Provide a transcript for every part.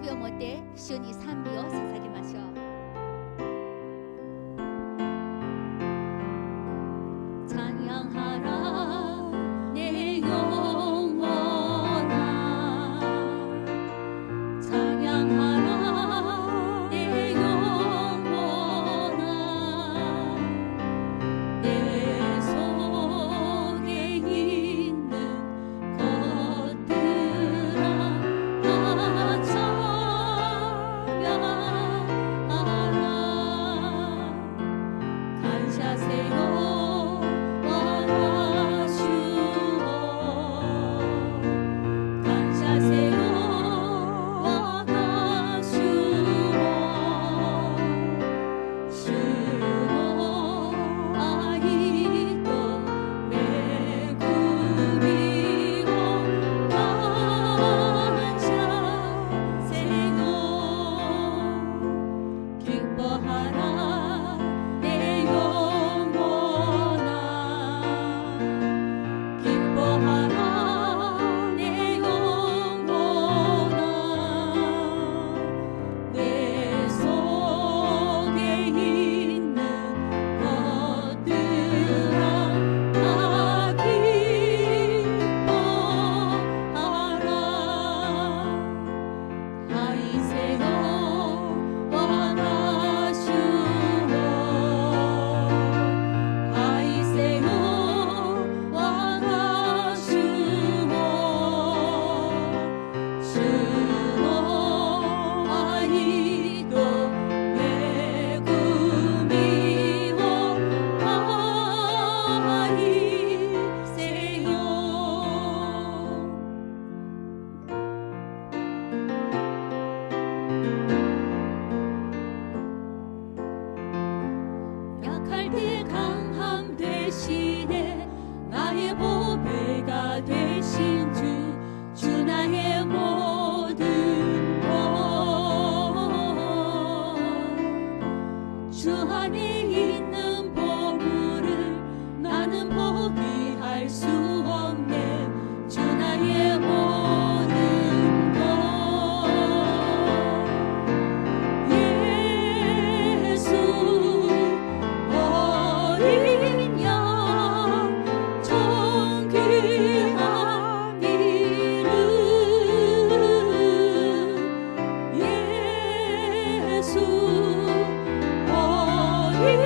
びを持って主に賛美を捧げましょう。찬양하라 내 영혼아 찬양하라 내 영혼아 내 속에 있는 것들아 다 찬양하라 감사세요 강함 대신에 나의 보배가 되신 주 나의 모든 것 주 안에 있는 보물을 나는 포기할 수 없네 주 나의 모든 것 예수 어린 양 정귀한 이름 예수 어린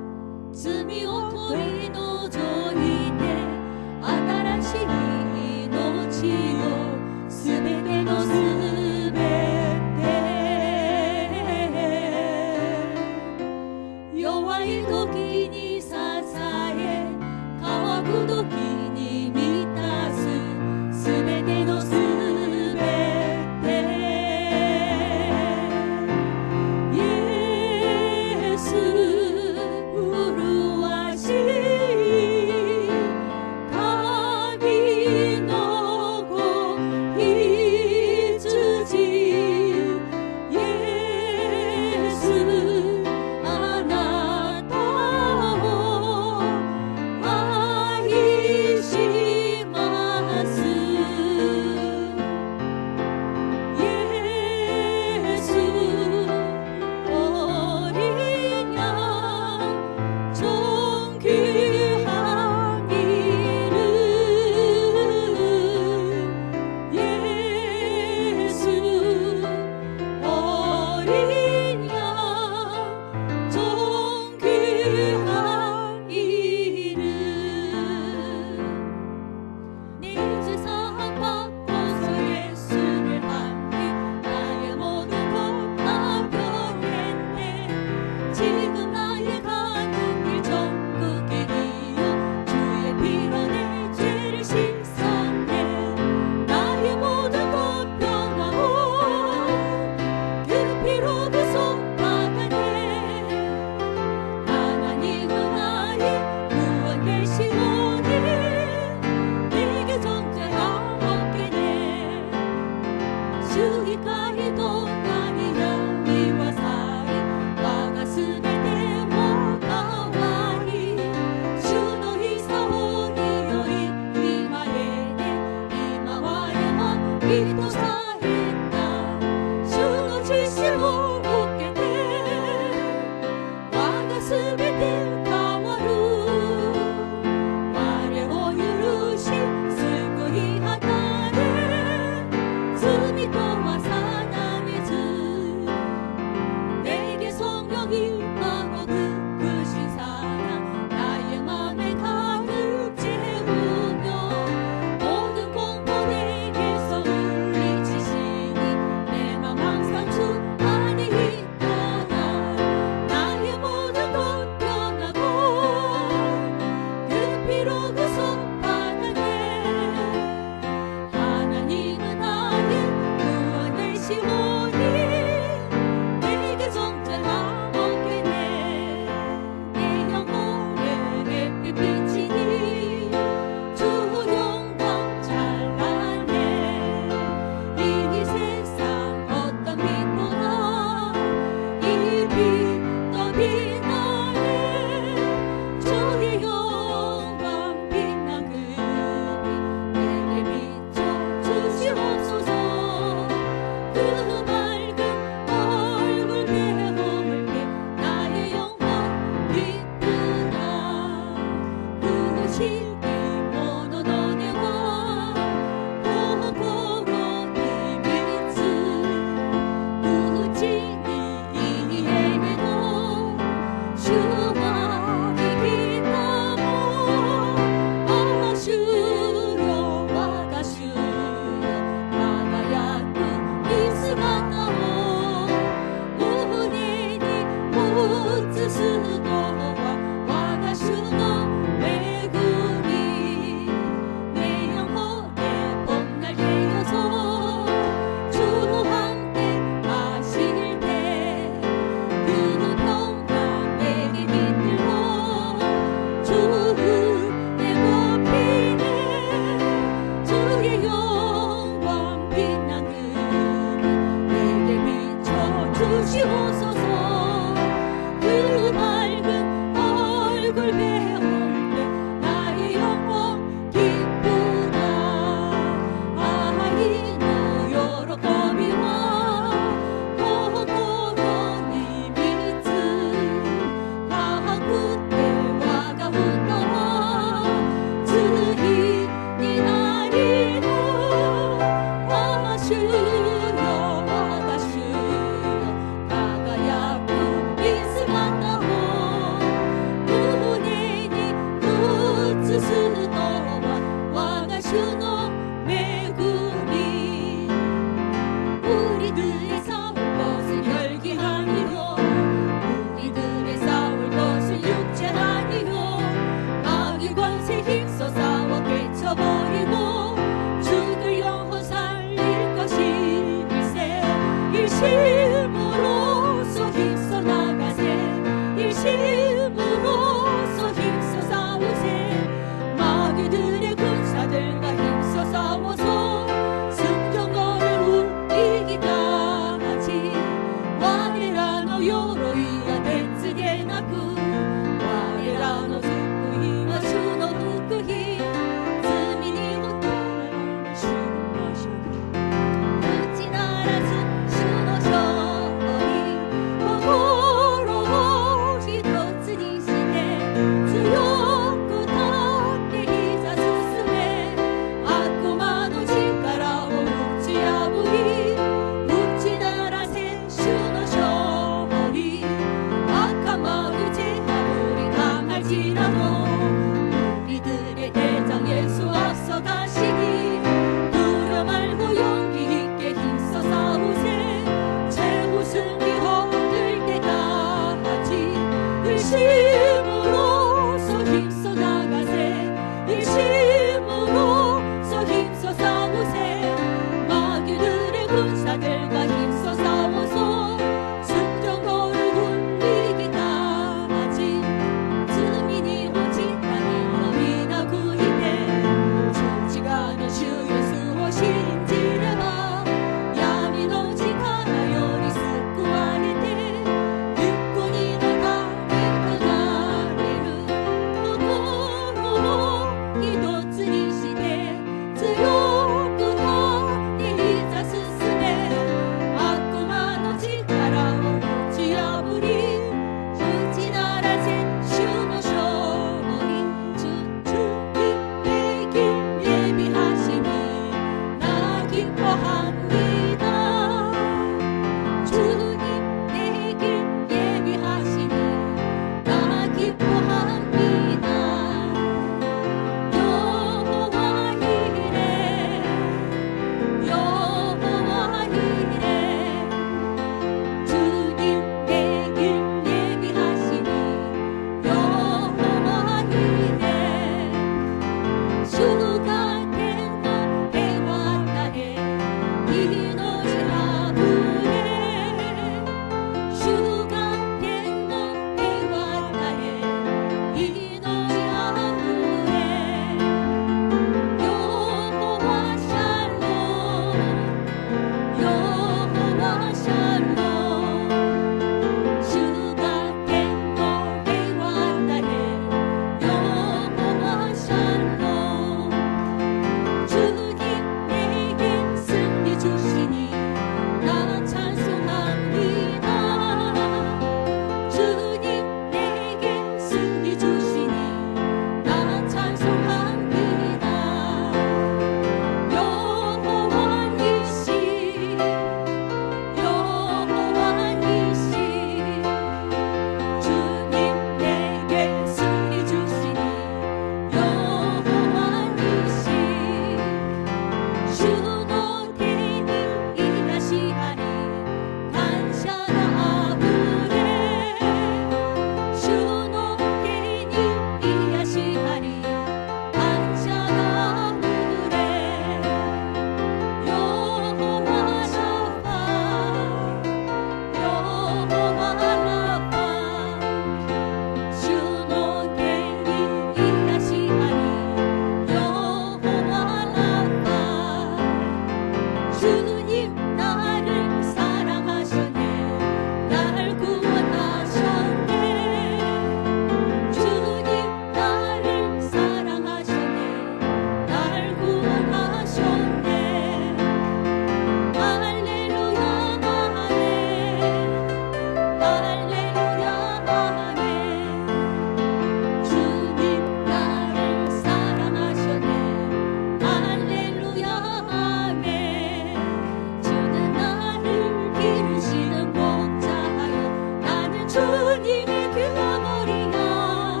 주님의 그와머리가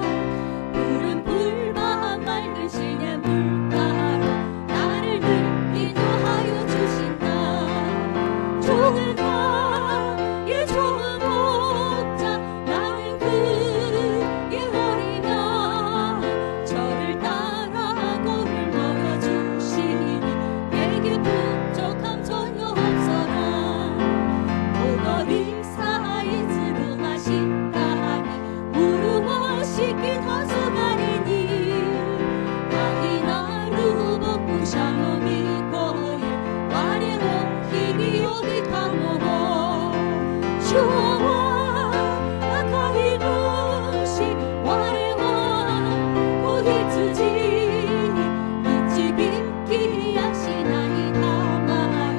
푸른 풀밭 맑은 시냇 물가로 나를 늘 인도하여 주신다. 종을 나의 좋은 목자 나는 그의 허리며 저를 따라 골을 먹여 주시니 내게 부족함 전혀 없어라. 오거리 사이 들어가신다니 우루와 시키 다수가리니 아이 나루 먹고 샤노미 거에 와레호 히기 요기 타모호 쇼와 아카히노시 와레와 고히츠지 이치빈키 야시나니 타마이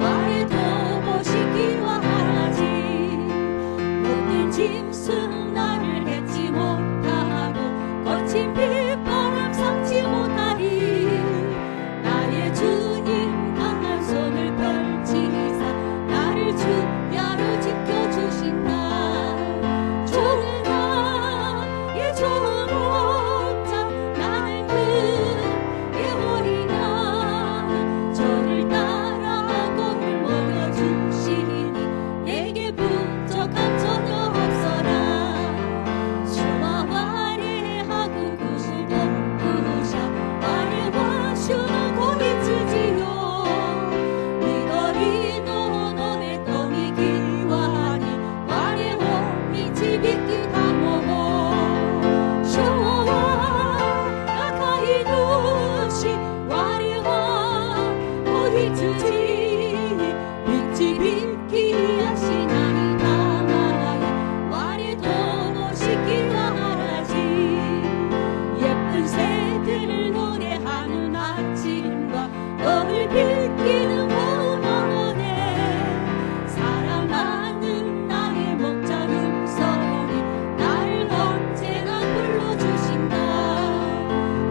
와레 도모시키와 하라지 못된 짐승 나를 맺지 못하고 거친 빗바람 삼지 못하리. 나의 주님 강한 손을 펼치사 나를 주야로 지켜주신다. 종은 나의 좋은 목자 나는 그의 허리냐 저를 따라 골을 먹여 주시니 내게 부족함 전혀 없어라. 슈와 와레하고 구수도 구샤 와레와 슈노 고히츠지요 미도리노 노네 토미 기와니 와레호 미치비키 타모모 슈와 아카히노시 와레와 고히츠지 미치비키 야시나니 타마이 와레 도모시키와 하라지. 예쁜 새들 노래하는 아침과 너를 비키는 봄원에 사랑하는 나의 목자 음성이 나를 언제나 불러주신다.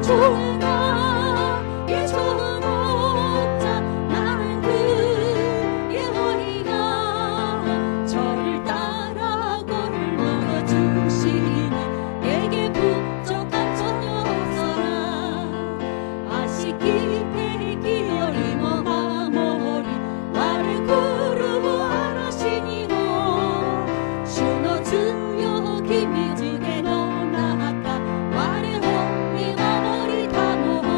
좋은 나의 좋은 목자 나는 그의 허리가 저를 따라 골을 먹여 주시니 내게 부족함 전혀 없어라. 아시키 헤이키요 이모하모리 와를 구르고 아라시니호 슈노 준요 기미즈게 노나까 와레호 미와머리 타모호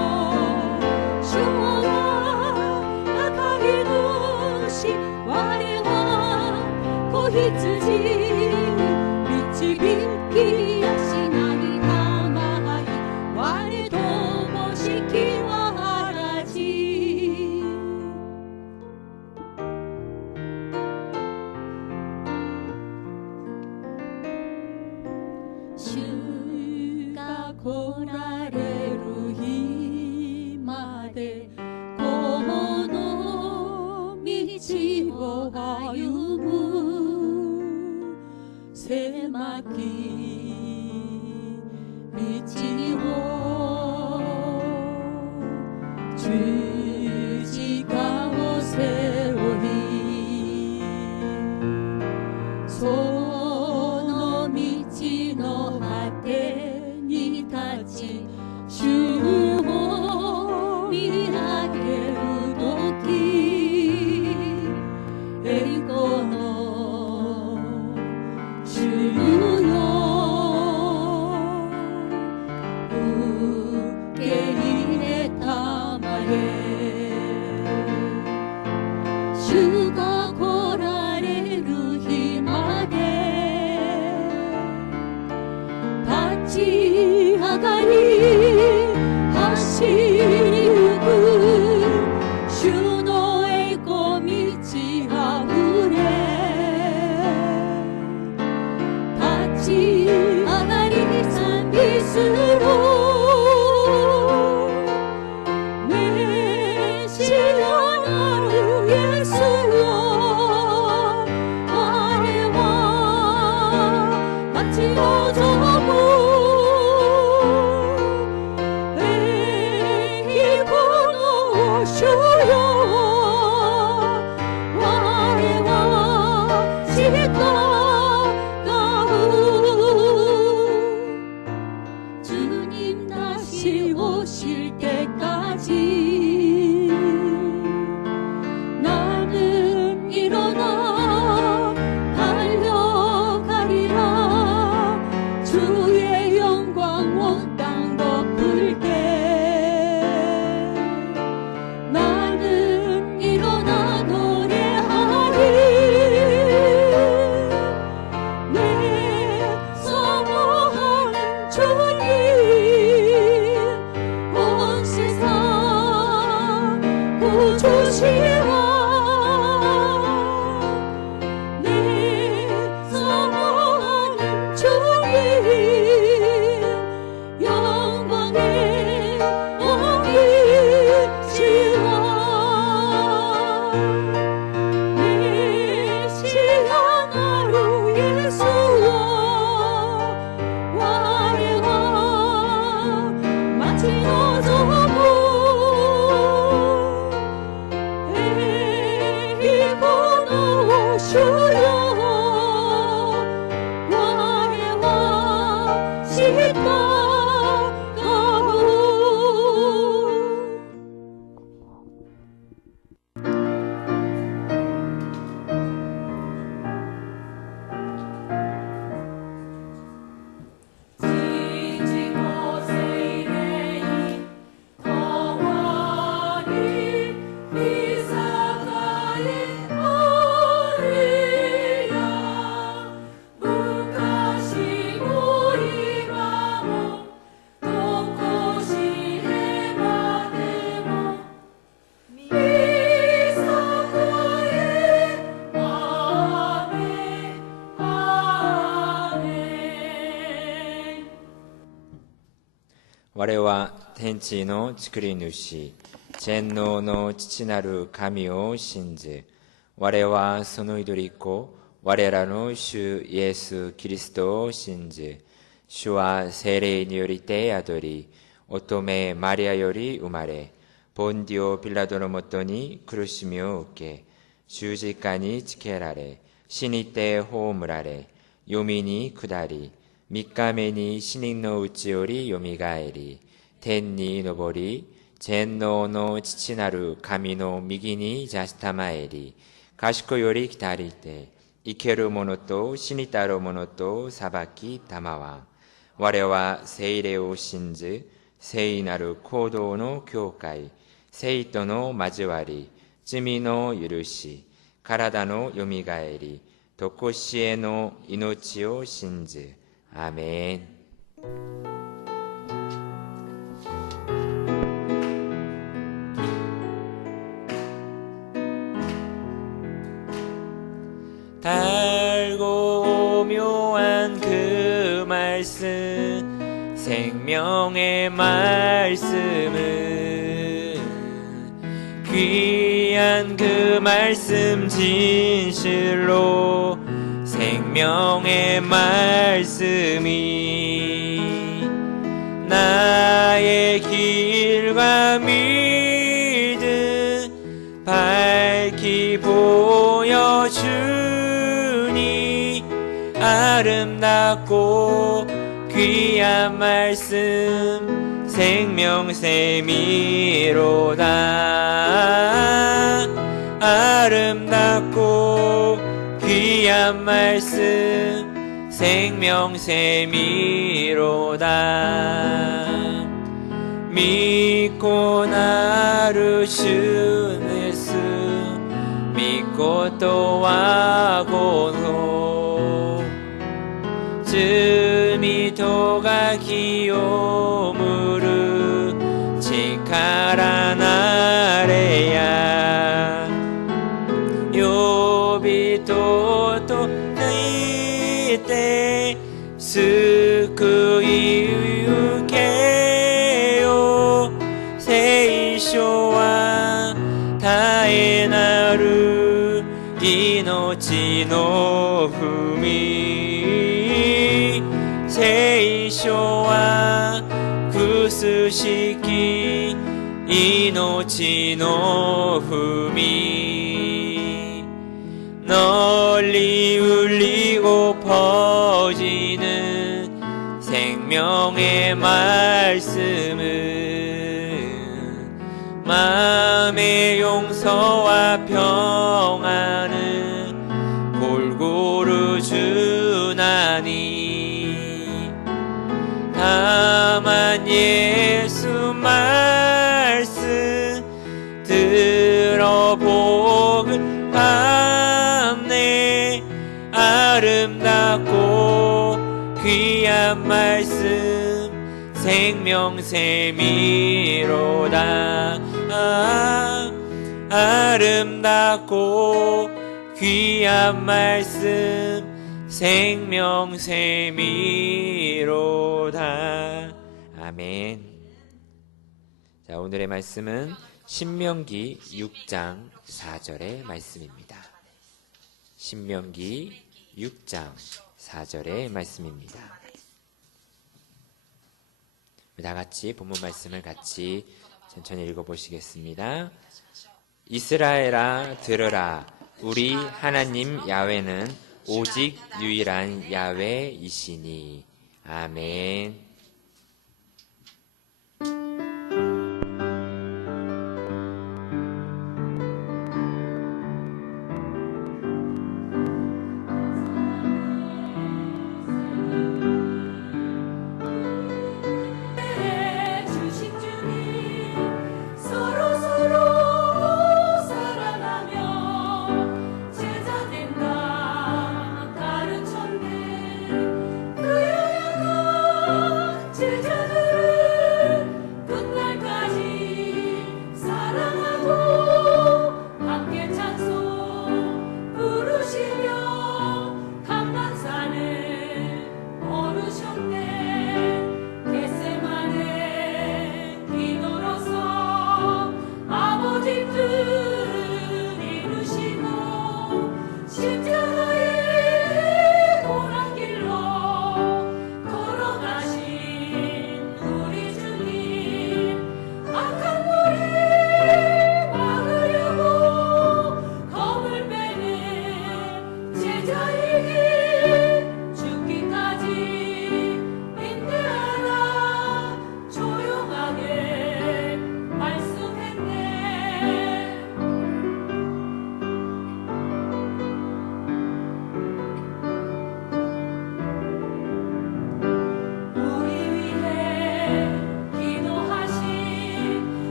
슈와 아카히노시 와레와 고히츠지 미치빈키 야시나니 타마이 와레 도모시키와 하라지. 슈가 고라레루 히마데 고노 미치고 하유무 세마키 미치호 주지가오 세로히 소노 미치노 하테 니타치 슈호 미하게 우도키 에이코노 슈요 我は天地の作り主、全能の父なる神を信ず。我はその一人子、我らの主イエス・キリストを信ず。主は聖霊によりて宿り、乙女マリアより生まれ、ポンディオ・ピラトのもとに苦しみを受け、十字架につけられ、死にて葬られ、黄泉に下り、三日目に死人のうちよりよみがえり、天に昇り、全能の父なる神の右に座したまえり、賢より来たりて、生ける者と死にたる者と裁きたまわ。我は聖霊を信ず、聖なる行動の教会、聖との交わり、罪の許し、体のよみがえり、とこしえの命を信ず。アーメン。달고 묘한 그 말씀, 생명의 말씀은 귀한 그 말씀 진실로 생명의 말씀이 나의 길과 믿음 밝히 보여주니 아름답고 귀한 말씀 생명샘이로다. 아름답고 귀한 말씀 생명샘이로다. 믿고 나르신 예수 믿고 또 하고도 즈미 도가 기요무르 치카라 나래야 요비도 또 이때 스쿠이 유케요 세이쇼와 다에나르 이노치 노 푸미 세이쇼와 구스시키 이노치 노 푸미 널리 울리고 퍼지는 생명의 말씀은 마음의 용서와 평안은 골고루 주나니 다만 예수 말씀 들어보은 밤내 아름답고 귀한 말씀 생명샘이로다. 아름답고 귀한 말씀 생명샘이로다. 아멘. 자, 오늘의 말씀은 신명기 6장 4절의 말씀입니다. 신명기 6장 4절의 말씀입니다. 다 같이 본문 말씀을 같이 천천히 읽어보시겠습니다. 이스라엘아 들으라. 우리 하나님 야훼는 오직 유일한 야훼이시니. 아멘. 사랑하며 제자 된다. 다른 천대 그여야가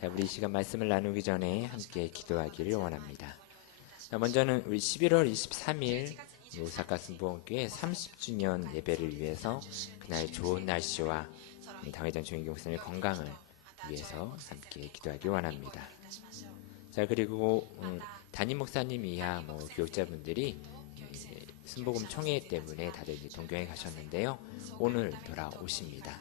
자, 우리 이 시간 말씀을 나누기 전에 함께 기도하기를 원합니다. 자, 먼저는 우리 11월 23일 오사카 순복음교회 30주년 예배를 위해서 그날 좋은 날씨와 당회장 조인규 목사님의 건강을 위해서 함께 기도하기 원합니다. 자, 그리고 담임 목사님 이하 교육자분들이 순복음 총회 때문에 다들 이제 동경에 가셨는데요. 오늘 돌아오십니다.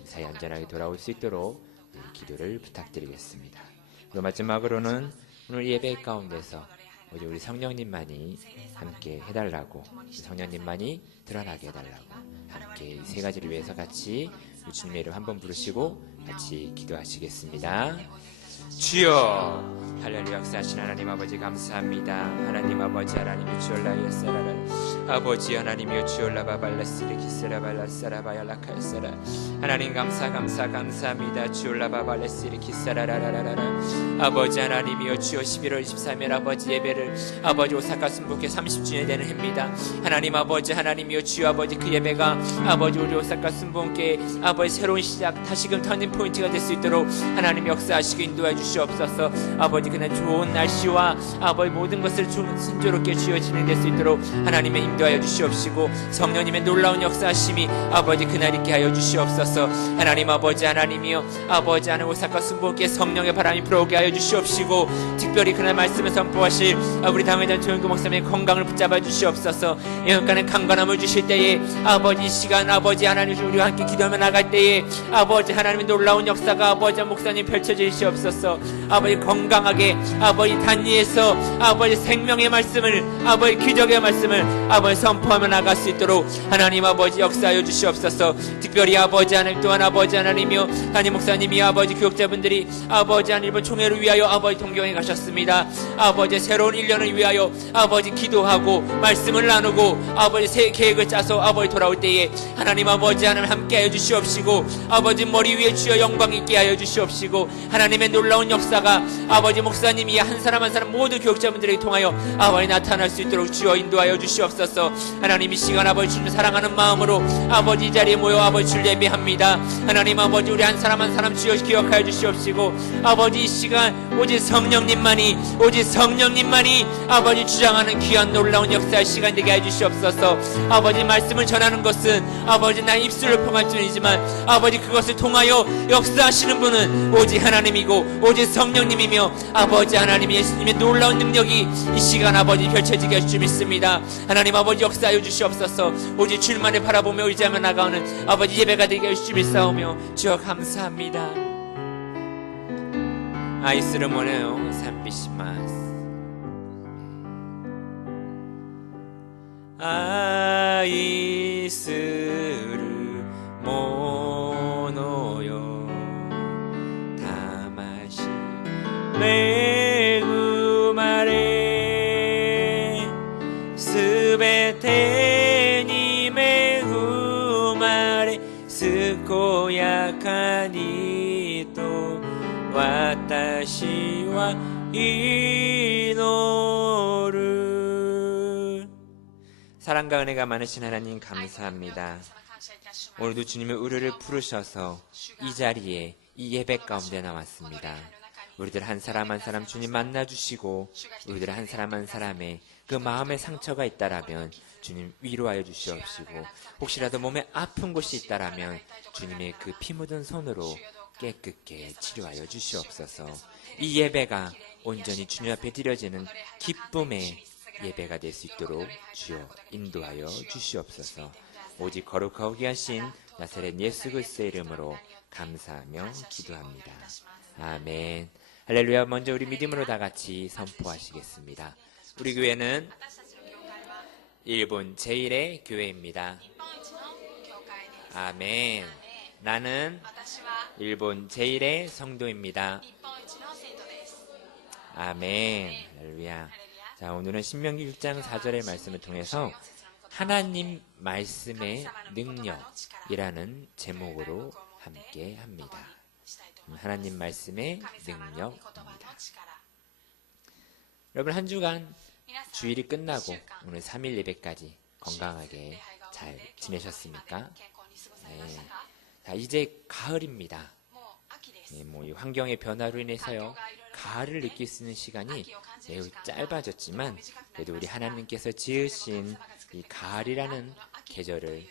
무사히 안전하게 돌아올 수 있도록 기도를 부탁드리겠습니다. 그리고 마지막으로는 오늘 예배 가운데서 우리 성령님만이 함께 해달라고, 성령님만이 드러나게 해달라고 함께 이 세 가지를 위해서 같이 주님의 이름 한번 부르시고 같이 기도하시겠습니다. 주여, 할렐루야. 역사하신 하나님 아버지 감사합니다. 하나님 아버지, 하나님이 주올라 예사라라, 아버지 하나님이여 주올라 바발라스리 기스라 발라사라 바얄라칼사라. 하나님 감사합니다. 주올라 바발라스리 기스라라라라라. 아버지 하나님이여 주여, 11월 23일 아버지 예배를 아버지 오사카 순복음교회 30주년이 되는 해입니다. 하나님 아버지 하나님이여 주여, 아버지 그 예배가 아버지 우리 오사카 순복음교회 아버지 새로운 시작, 다시금 터닝 포인트가 될 수 있도록 하나님 역사하시고 인도해 주시옵소서. 아버지 그날 좋은 날씨와 아버지 모든 것을 순조롭게 주여 진행될 수 있도록 하나님의 인도하여 주시옵시고, 성령님의 놀라운 역사하심이 아버지 그날 있게 하여 주시옵소서. 하나님 아버지 하나님이여, 아버지 하나님 오사카 순복음교회 성령의 바람이 불어오게 하여 주시옵시고, 특별히 그날 말씀을 선포하실 우리 당회장 조영구 목사님의 건강을 붙잡아 주시옵소서. 영원간의 강건함을 주실 때에 아버지 이 시간 아버지 하나님 우리와 함께 기도하며 나갈 때에 아버지 하나님의 놀라운 역사가 아버지 목사님 펼쳐주시옵소서. 아버지 건강하게 아버지 단위에서 아버지 생명의 말씀을 아버지 기적의 말씀을 아버지 선포하며 나갈 수 있도록 하나님 아버지 역사하여 주시옵소서. 특별히 아버지 하나님 또한 아버지 하나님이여, 담임 목사님이 아버지 교육자분들이 아버지 하나님 이번 총회를 위하여 아버지 동경에 가셨습니다. 아버지 새로운 1년을 위하여 아버지 기도하고 말씀을 나누고 아버지 새 계획을 짜서 아버지 돌아올 때에 하나님 아버지 하나님 함께하여 주시옵시고, 아버지 머리 위에 주여 영광 있게 하여 주시옵시고, 하나님의 놀라운 역사가 아버지 목사님이 한 사람 한 사람 모두 교육자분들에게 통하여 아버지 나타날 수 있도록 주여 인도하여 주시옵소서. 하나님 이 시간 아버지 주님 사랑하는 마음으로 아버지 이 자리에 모여 아버지 주를 예배합니다. 하나님 아버지 우리 한 사람 한 사람 주여 기억하여 주시옵시고, 아버지 이 시간 오직 성령님만이 아버지 주장하는 귀한 놀라운 역사의 시간 되게 해 주시옵소서. 아버지 말씀을 전하는 것은 아버지 나의 입술을 통할 뿐이지만 아버지 그것을 통하여 역사하시는 분은 오직 하나님이고 오직 성령님이며 아버지 하나님 예수님의 놀라운 능력이 이 시간 아버지 펼쳐지게 할 줄 믿습니다. 하나님 아버지 역사하여 주시옵소서. 오직 주님만을 바라보며 의지하며 나가오는 아버지 예배가 되게 할 줄 믿사오며 주여 감사합니다. 아이스를 모네요 산비시마스. 아이스를 모노요 다마시 메구마레 스베테 니 메구마레 스코야카니 또 와타시와 이노르. 사랑과 은혜가 많으신 하나님 감사합니다. 오늘도 주님의 우리를 부르셔서 이 자리에 이 예배 가운데 나왔습니다. 우리들 한 사람 한 사람 주님 만나주시고, 우리들 한 사람 한 사람의 그 마음의 상처가 있다라면 주님 위로하여 주시옵시고, 혹시라도 몸에 아픈 곳이 있다라면 주님의 그 피 묻은 손으로 깨끗게 치료하여 주시옵소서. 이 예배가 온전히 주님 앞에 드려지는 기쁨의 예배가 될 수 있도록 주여 인도하여 주시옵소서. 오직 거룩하고 귀하신 나사렛 예수 그리스도의 이름으로 감사하며 기도합니다. 아멘. 할렐루야. 먼저 우리 믿음으로 다 같이 선포하시겠습니다. 우리 교회는 일본 제1의 교회입니다. 아멘. 나는 일본 제1의 성도입니다. 아멘. 할렐루야. 자, 오늘은 신명기 6장 4절의 말씀을 통해서 하나님 말씀의 능력이라는 제목으로 함께 합니다. 하나님 말씀의 능력입니다. 여러분 한 주간 주일이 끝나고 오늘 3일 예배까지 건강하게 잘 지내셨습니까? 네. 자, 이제 가을입니다. 이 환경의 변화로 인해서요, 가을을 느낄 수 있는 시간이 매우 짧아졌지만, 그래도 우리 하나님께서 지으신 이 가을이라는 계절을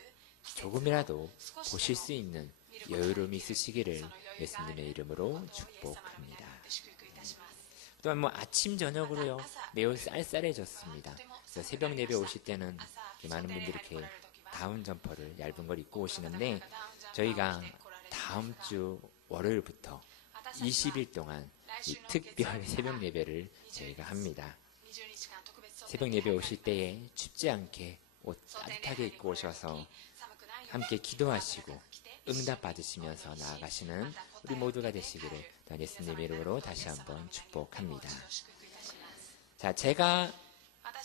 조금이라도 보실 수 있는 여유로움이 있으시기를 예수님의 이름으로 축복합니다. 또한 아침 저녁으로요, 매우 쌀쌀해졌습니다. 그래서 새벽 예배 오실 때는 많은 분들이 이렇게 다운 점퍼를 얇은 걸 입고 오시는데, 저희가 다음 주 월요일부터 20일 동안 이 특별 새벽 예배를 저희가 합니다. 새벽 예배 오실 때에 춥지 않게 옷 따뜻하게 입고 오셔서 함께 기도하시고 응답 받으시면서 나아가시는 우리 모두가 되시기를 예수님의 이름으로 다시 한번 축복합니다. 자, 제가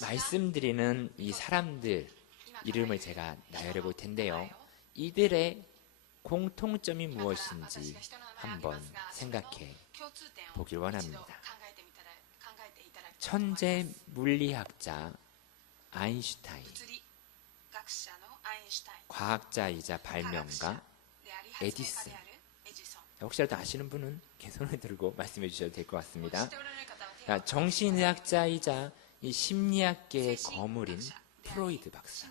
말씀드리는 이 사람들 이름을 제가 나열해 볼 텐데요. 이들의 공통점이 무엇인지 한번 생각해 보길 원합니다. 천재 물리학자 아인슈타인, 과학자이자 발명가 에디슨. 혹시라도 아시는 분은 손을 들고 말씀해 주셔도 될 것 같습니다. 정신의학자이자 이 심리학계의 거물인 프로이드 박사.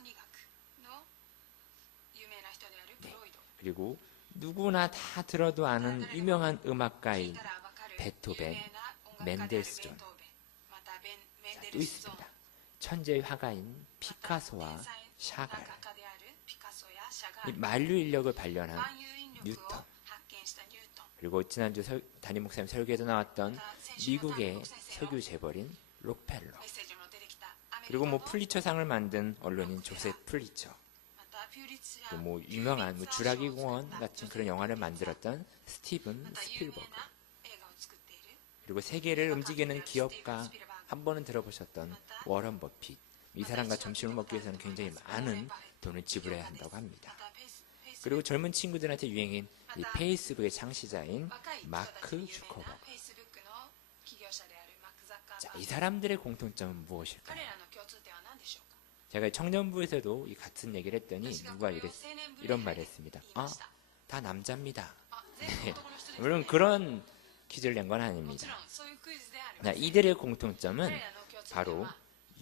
그리고 누구나 다 들어도 아는 유명한 음악가인 베토벤, 멘델스존. 또 있습니다. 천재 화가인 피카소와 샤갈. 이 만류 인력을 발견한 뉴턴. 그리고 지난주 담임 목사님 설교에도 나왔던 미국의 석유 재벌인 록펠러. 그리고 풀리처상을 만든 언론인 조셉 풀리처. 또 유명한 주라기 공원 같은 그런 영화를 만들었던 스티븐 스필버그. 그리고 세계를 움직이는 기업가, 한 번은 들어보셨던 워런 버핏. 이 사람과 점심을 먹기 위해서는 굉장히 많은 돈을 지불해야 한다고 합니다. 그리고 젊은 친구들한테 유행인 이 페이스북의 창시자인 마크 주커버그. 자, 이 사람들의 공통점은 무엇일까요? 제가 청년부에서도 이 같은 얘기를 했더니 누가 이런 말을 했습니다. 다 남자입니다. 네. 물론 그런 퀴즈를 낸 건 아닙니다. 이들의 공통점은 바로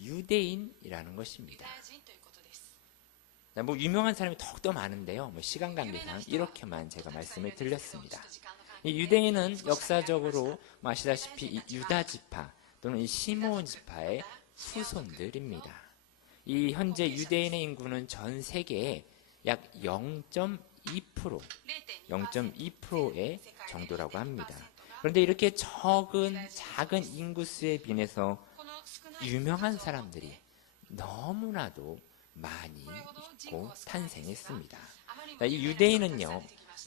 유대인이라는 것입니다. 유명한 사람이 더욱더 많은데요. 시간 관계상 이렇게만 제가 말씀을 드렸습니다. 이 유대인은 역사적으로 아시다시피 이 유다 지파 또는 이 시므온 지파의 후손들입니다. 이 현재 유대인의 인구는 전 세계의 약 0.2%의 정도라고 합니다. 그런데 이렇게 작은 인구수에 비해서 유명한 사람들이 너무나도 많이 있고 탄생했습니다. 이 유대인은요,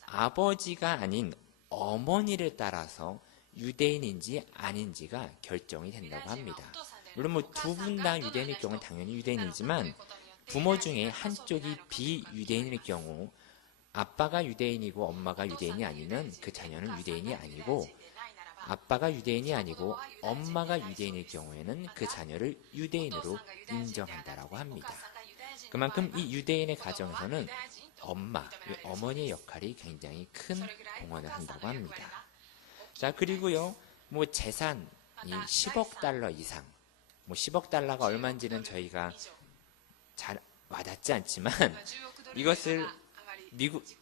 아버지가 아닌 어머니를 따라서 유대인인지 아닌지가 결정이 된다고 합니다. 물론 두 분 다 유대인일 경우는 당연히 유대인이지만, 부모 중에 한쪽이 비유대인일 경우 아빠가 유대인이고 엄마가 유대인이 아니면 그 자녀는 유대인이 아니고, 아빠가 유대인이 아니고 엄마가 유대인일 경우에는 그 자녀를 유대인으로 인정한다라고 합니다. 그만큼 이 유대인의 가정에서는 어머니의 역할이 굉장히 큰 공헌을 한다고 합니다. 자, 그리고요, 재산이 10억 달러 이상, 10억 달러가 얼마인지는 저희가 잘 와닿지 않지만, 이것을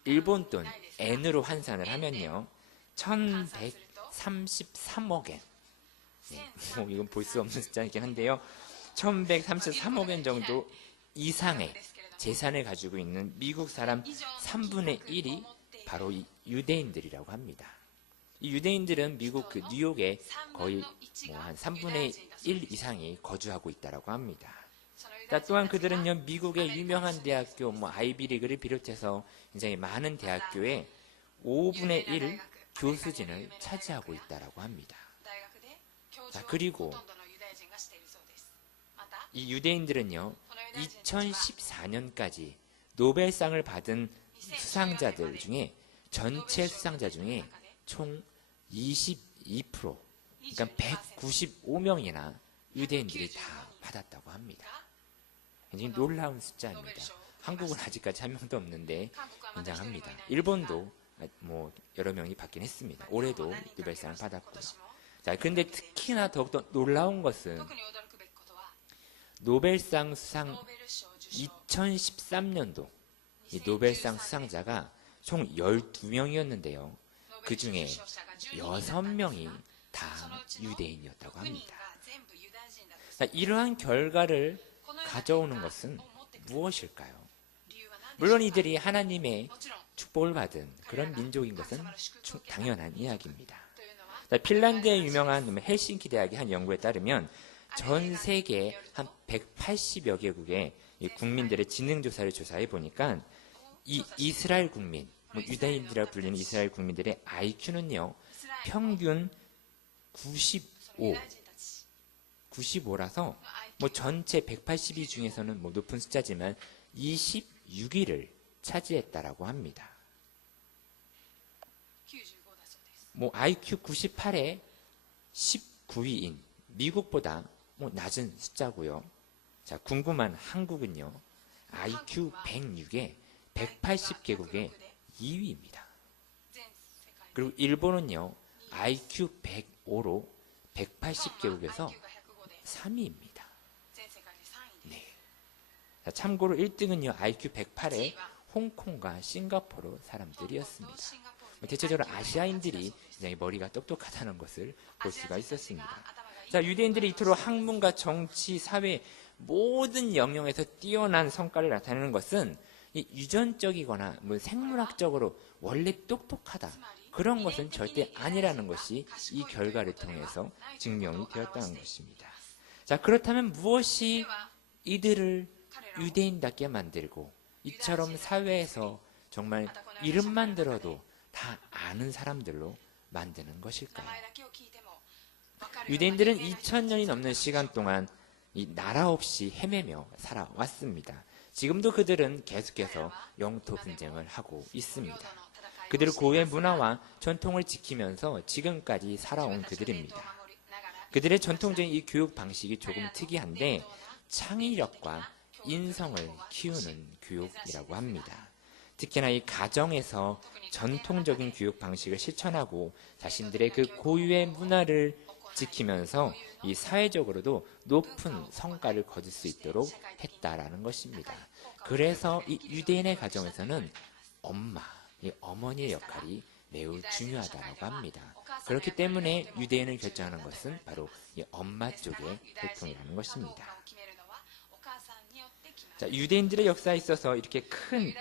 일본 돈 N으로 환산을 하면요, 1133억 엔. 네, 이건 볼 수 없는 숫자이긴 한데요, 1133억 엔 정도 이상의 재산을 가지고 있는 미국 사람 3분의 1이 바로 이 유대인들이라고 합니다. 이 유대인들은 미국 뉴욕에 거의 한 3분의 1 이상이 거주하고 있다고 합니다. 또한 그들은요, 미국의 유명한 대학교, 아이비리그를 비롯해서 굉장히 많은 대학교에 5분의 1 교수진을 차지하고 있다고 합니다. 자, 그리고 이 유대인들은요, 2014년까지 노벨상을 받은 수상자들 중에, 전체 수상자 중에 총 22%, 그러니까 195명이나 유대인들이 다 받았다고 합니다. 굉장히 놀라운 숫자입니다. 한국은 아직까지 한 명도 없는데 굉장합니다. 일본도 뭐 여러 명이 받긴 했습니다. 올해도 노벨상을 받았고요. 자, 그런데 특히나 더욱더 놀라운 것은 노벨상 수상 2013년도 이 노벨상 수상자가 총 12명이었는데요. 그 중에 6명이 다 유대인이었다고 합니다. 자, 이러한 결과를 가져오는 것은 무엇일까요? 물론 이들이 하나님의 축복을 받은 그런 민족인 것은 당연한 이야기입니다. 자, 핀란드의 유명한 헬싱키 대학의 한 연구에 따르면 전 세계 한 180여 개국의 이 국민들의 지능조사를 조사해 보니까 이 이스라엘 국민, 유대인이라고 불리는 이스라엘 국민들의 IQ는요, 평균 95라서 뭐 전체 182 중에서는 뭐 높은 숫자지만 26위를 차지했다라고 합니다. 뭐 IQ 98에 19위인 미국보다 뭐 낮은 숫자고요. 자, 궁금한 한국은요, IQ 106에 180개국의 2위입니다. 그리고 일본은요, IQ 105로 180개국에서 3위입니다. 네. 자, 참고로 1등은요, IQ 108에 홍콩과 싱가포르 사람들이었습니다. 대체적으로 아시아인들이 굉장히 머리가 똑똑하다는 것을 볼 수가 있었습니다. 자, 유대인들이 이토록 학문과 정치, 사회 모든 영역에서 뛰어난 성과를 나타내는 것은 이 유전적이거나 뭐 생물학적으로 원래 똑똑하다, 그런 것은 절대 아니라는 것이 이 결과를 통해서 증명이 되었다는 것입니다. 자, 그렇다면 무엇이 이들을 유대인답게 만들고 이처럼 사회에서 정말 이름만 들어도 다 아는 사람들로 만드는 것일까요? 유대인들은 2000년이 넘는 시간 동안 이 나라 없이 헤매며 살아왔습니다. 지금도 그들은 계속해서 영토 분쟁을 하고 있습니다. 그들은 고유의 문화와 전통을 지키면서 지금까지 살아온 그들입니다. 그들의 전통적인 이 교육 방식이 조금 특이한데 창의력과 인성을 키우는 교육이라고 합니다. 특히나 이 가정에서 전통적인 교육 방식을 실천하고 자신들의 그 고유의 문화를 지키면서 이 사회적으로도 높은 성과를 거둘 수 있도록 했다라는 것입니다. 그래서 이 유대인의 가정에서는 이 어머니의 역할이 매우 중요하다고 합니다. 그렇기 때문에 유대인을 결정하는 것은 바로 이 엄마 쪽의 계통이라는 것입니다. 자, 유대인들의 역사에 있어서 이렇게 큰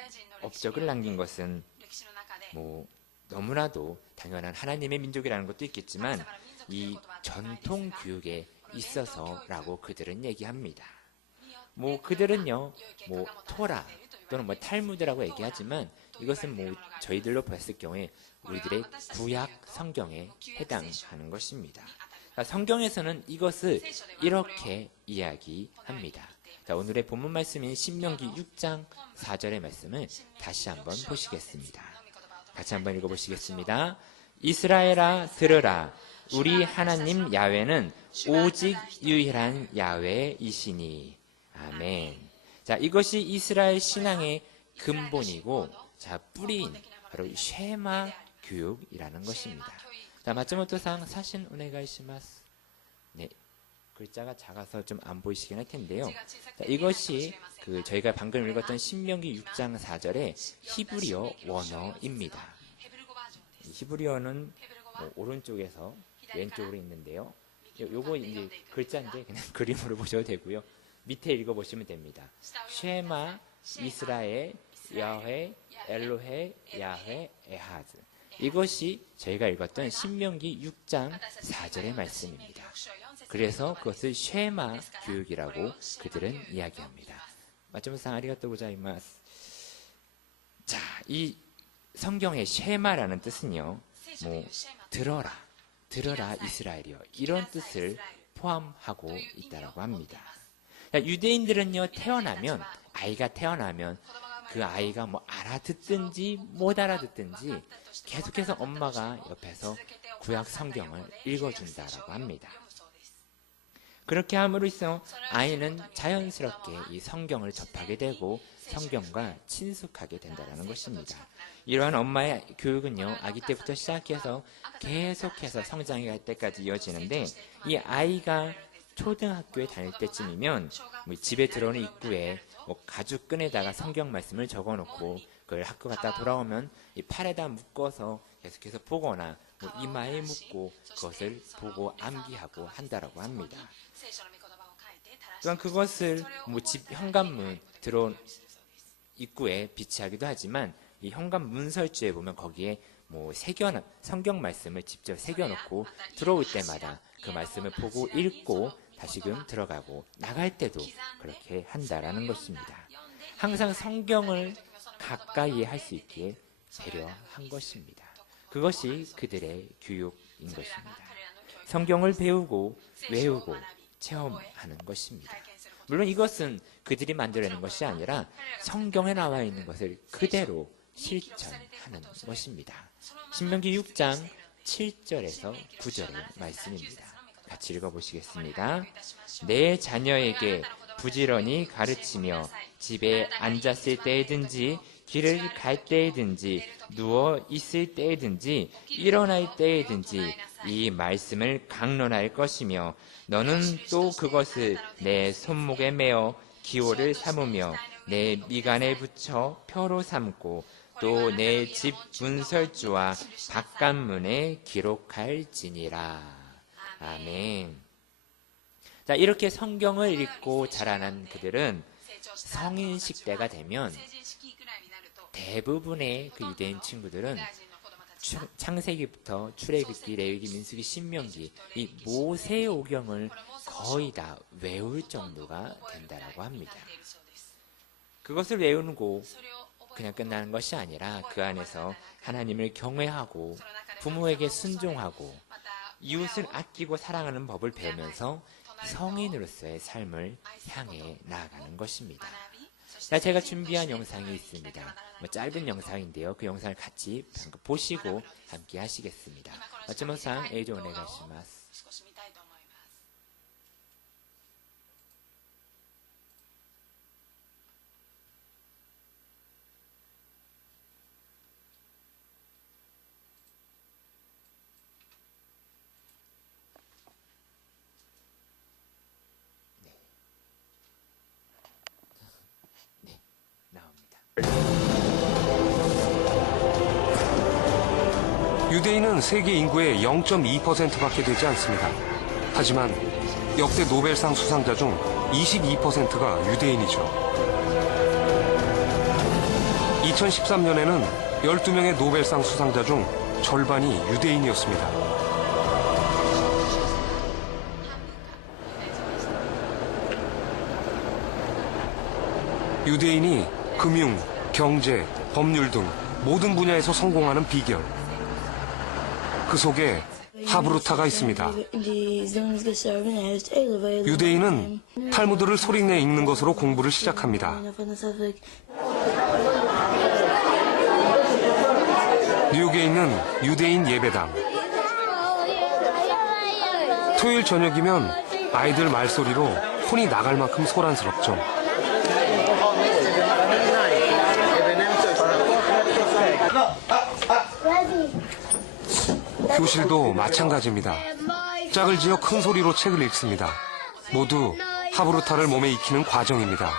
업적을 남긴 것은 뭐 너무나도 당연한 하나님의 민족이라는 것도 있겠지만 이 전통 교육에 있어서라고 그들은 얘기합니다. 뭐 그들은요, 뭐 토라 또는 뭐 탈무드라고 얘기하지만 이것은 뭐 저희들로 봤을 경우에 우리들의 구약 성경에 해당하는 것입니다. 성경에서는 이것을 이렇게 이야기합니다. 자, 오늘의 본문 말씀인 신명기 6장 4절의 말씀을 다시 한번 보시겠습니다. 같이 한번 읽어보시겠습니다. 이스라엘아 들으라. 우리 하나님 야훼는 오직 유일한 야훼이시니. 아멘. 자, 이것이 이스라엘 신앙의 근본이고, 자, 뿌리인 바로 쉐마 교육이라는 것입니다. 자, 마츠모토상 사신 오네가이시마스. 네, 글자가 작아서 좀 안 보이시긴 할 텐데요. 자, 이것이 저희가 방금 읽었던 신명기 6장 4절의 히브리어 원어입니다. 히브리어는 오른쪽에서 왼쪽으로 있는데요. 요거 이제 글자인데 그냥 그림으로 보셔도 되고요. 밑에 읽어보시면 됩니다. 쉐마 이스라엘 야훼 엘로헤 야훼 에하드. 이것이 저희가 읽었던 신명기 6장 4절의 말씀입니다. 그래서 그것을 쉐마 교육이라고 그들은 이야기합니다. 마츠모토상 아리가또 고자이마스. 자, 이 성경의 쉐마라는 뜻은요, 뭐 들어라 이스라엘이여, 이런 뜻을 포함하고 있다라고 합니다. 유대인들은요, 아이가 태어나면 그 아이가 뭐 알아듣든지 못 알아듣든지 계속해서 엄마가 옆에서 구약 성경을 읽어준다라고 합니다. 그렇게 함으로써 아이는 자연스럽게 이 성경을 접하게 되고 성경과 친숙하게 된다는 것입니다. 이러한 엄마의 교육은요, 아기 때부터 시작해서 계속해서 성장해 갈 때까지 이어지는데, 이 아이가 초등학교에 다닐 때쯤이면 집에 들어오는 입구에 가죽끈에다가 성경 말씀을 적어놓고 그걸 학교 갔다 돌아오면 이 팔에다 묶어서 계속해서 보거나 이마에 묶고 그것을 보고 암기하고 한다라고 합니다. 또한 그것을 집 현관문 들어온 입구에 비치하기도 하지만 이 현관 문설주에 보면 거기에 성경 말씀을 직접 새겨놓고 들어올 때마다 그 말씀을 보고 읽고 다시금 들어가고 나갈 때도 그렇게 한다라는 것입니다. 항상 성경을 가까이 할 수 있게 배려한 것입니다. 그것이 그들의 교육인 것입니다. 성경을 배우고 외우고 체험하는 것입니다. 물론 이것은 그들이 만들어내는 것이 아니라 성경에 나와 있는 것을 그대로 실천하는 것입니다. 신명기 6장 7절에서 9절의 말씀입니다. 같이 읽어보시겠습니다. 내 자녀에게 부지런히 가르치며 집에 앉았을 때에든지 길을 갈 때에든지 누워 있을 때에든지 일어날 때에든지 이 말씀을 강론할 것이며 너는 또 그것을 내 손목에 메어 기호를 삼으며 내 미간에 붙여 표로 삼고 또 내 집 문설주와 바깥문에 기록할지니라. 아멘. 자, 이렇게 성경을 읽고 자라난 그들은 성인식 때가 되면 대부분의 그 유대인 친구들은 창세기부터 출애굽기, 레위기, 민수기, 신명기 이 모세오경을 거의 다 외울 정도가 된다라고 합니다. 그것을 외우고 그냥 끝나는 것이 아니라 그 안에서 하나님을 경외하고 부모에게 순종하고 이웃을 아끼고 사랑하는 법을 배우면서 성인으로서의 삶을 향해 나아가는 것입니다. 자, 제가 준비한 영상이 있습니다. 짧은 영상인데요. 그 영상을 같이 보시고 함께 하시겠습니다. 마츠모상 에이조 오네가시마스. 유대인은 세계 인구의 0.2%밖에 되지 않습니다. 하지만 역대 노벨상 수상자 중 22%가 유대인이죠. 2013년에는 12명의 노벨상 수상자 중 절반이 유대인이었습니다. 유대인이 금융, 경제, 법률 등 모든 분야에서 성공하는 비결. 그 속에 하브루타가 있습니다. 유대인은 탈무드를 소리내 읽는 것으로 공부를 시작합니다. 뉴욕에 있는 유대인 예배당. 토요일 저녁이면 아이들 말소리로 혼이 나갈 만큼 소란스럽죠. 교실도 마찬가지입니다. 짝을 지어 큰 소리로 책을 읽습니다. 모두 하브루타를 몸에 익히는 과정입니다.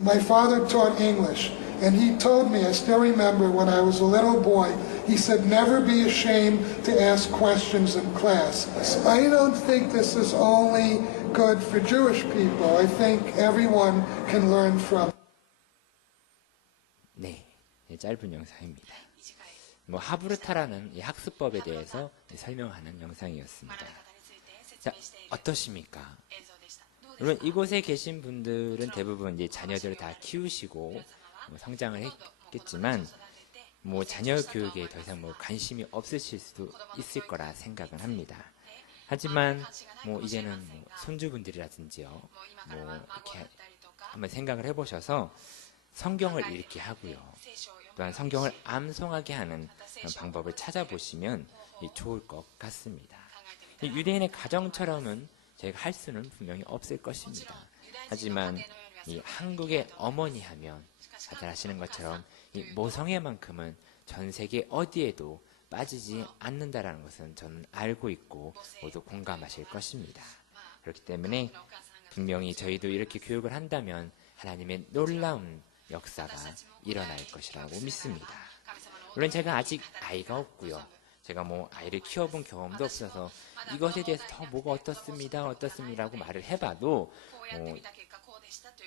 My father taught English, and he told me, I still remember when I was a little boy, he said, never be ashamed to ask questions in class. I don't think this is only good for Jewish people. I think everyone can learn from. 네, 짧은 영상입니다. 하브루타라는 이 학습법에 대해서 설명하는 영상이었습니다. 자, 어떠십니까? 물론 이곳에 계신 분들은 대부분 이제 자녀들을 다 키우시고 성장을 했겠지만 자녀 교육에 더 이상 관심이 없으실 수도 있을 거라 생각은 합니다. 하지만 이제는 손주분들이라든지요, 이렇게 한번 생각을 해보셔서 성경을 읽게 하고요, 또한 성경을 암송하게 하는 방법을 찾아보시면 좋을 것 같습니다. 이 유대인의 가정처럼은 저희가 할 수는 분명히 없을 것입니다. 하지만 이 한국의 어머니 하면 다들 아시는 것처럼 이 모성애만큼은 전 세계 어디에도 빠지지 않는다라는 것은 저는 알고 있고 모두 공감하실 것입니다. 그렇기 때문에 분명히 저희도 이렇게 교육을 한다면 하나님의 놀라운 역사가 일어날 것이라고 믿습니다. 물론 제가 아직 아이가 없고요. 제가 뭐 아이를 키워본 경험도 없어서 이것에 대해서 더 뭐가 어떻습니다라고 말을 해봐도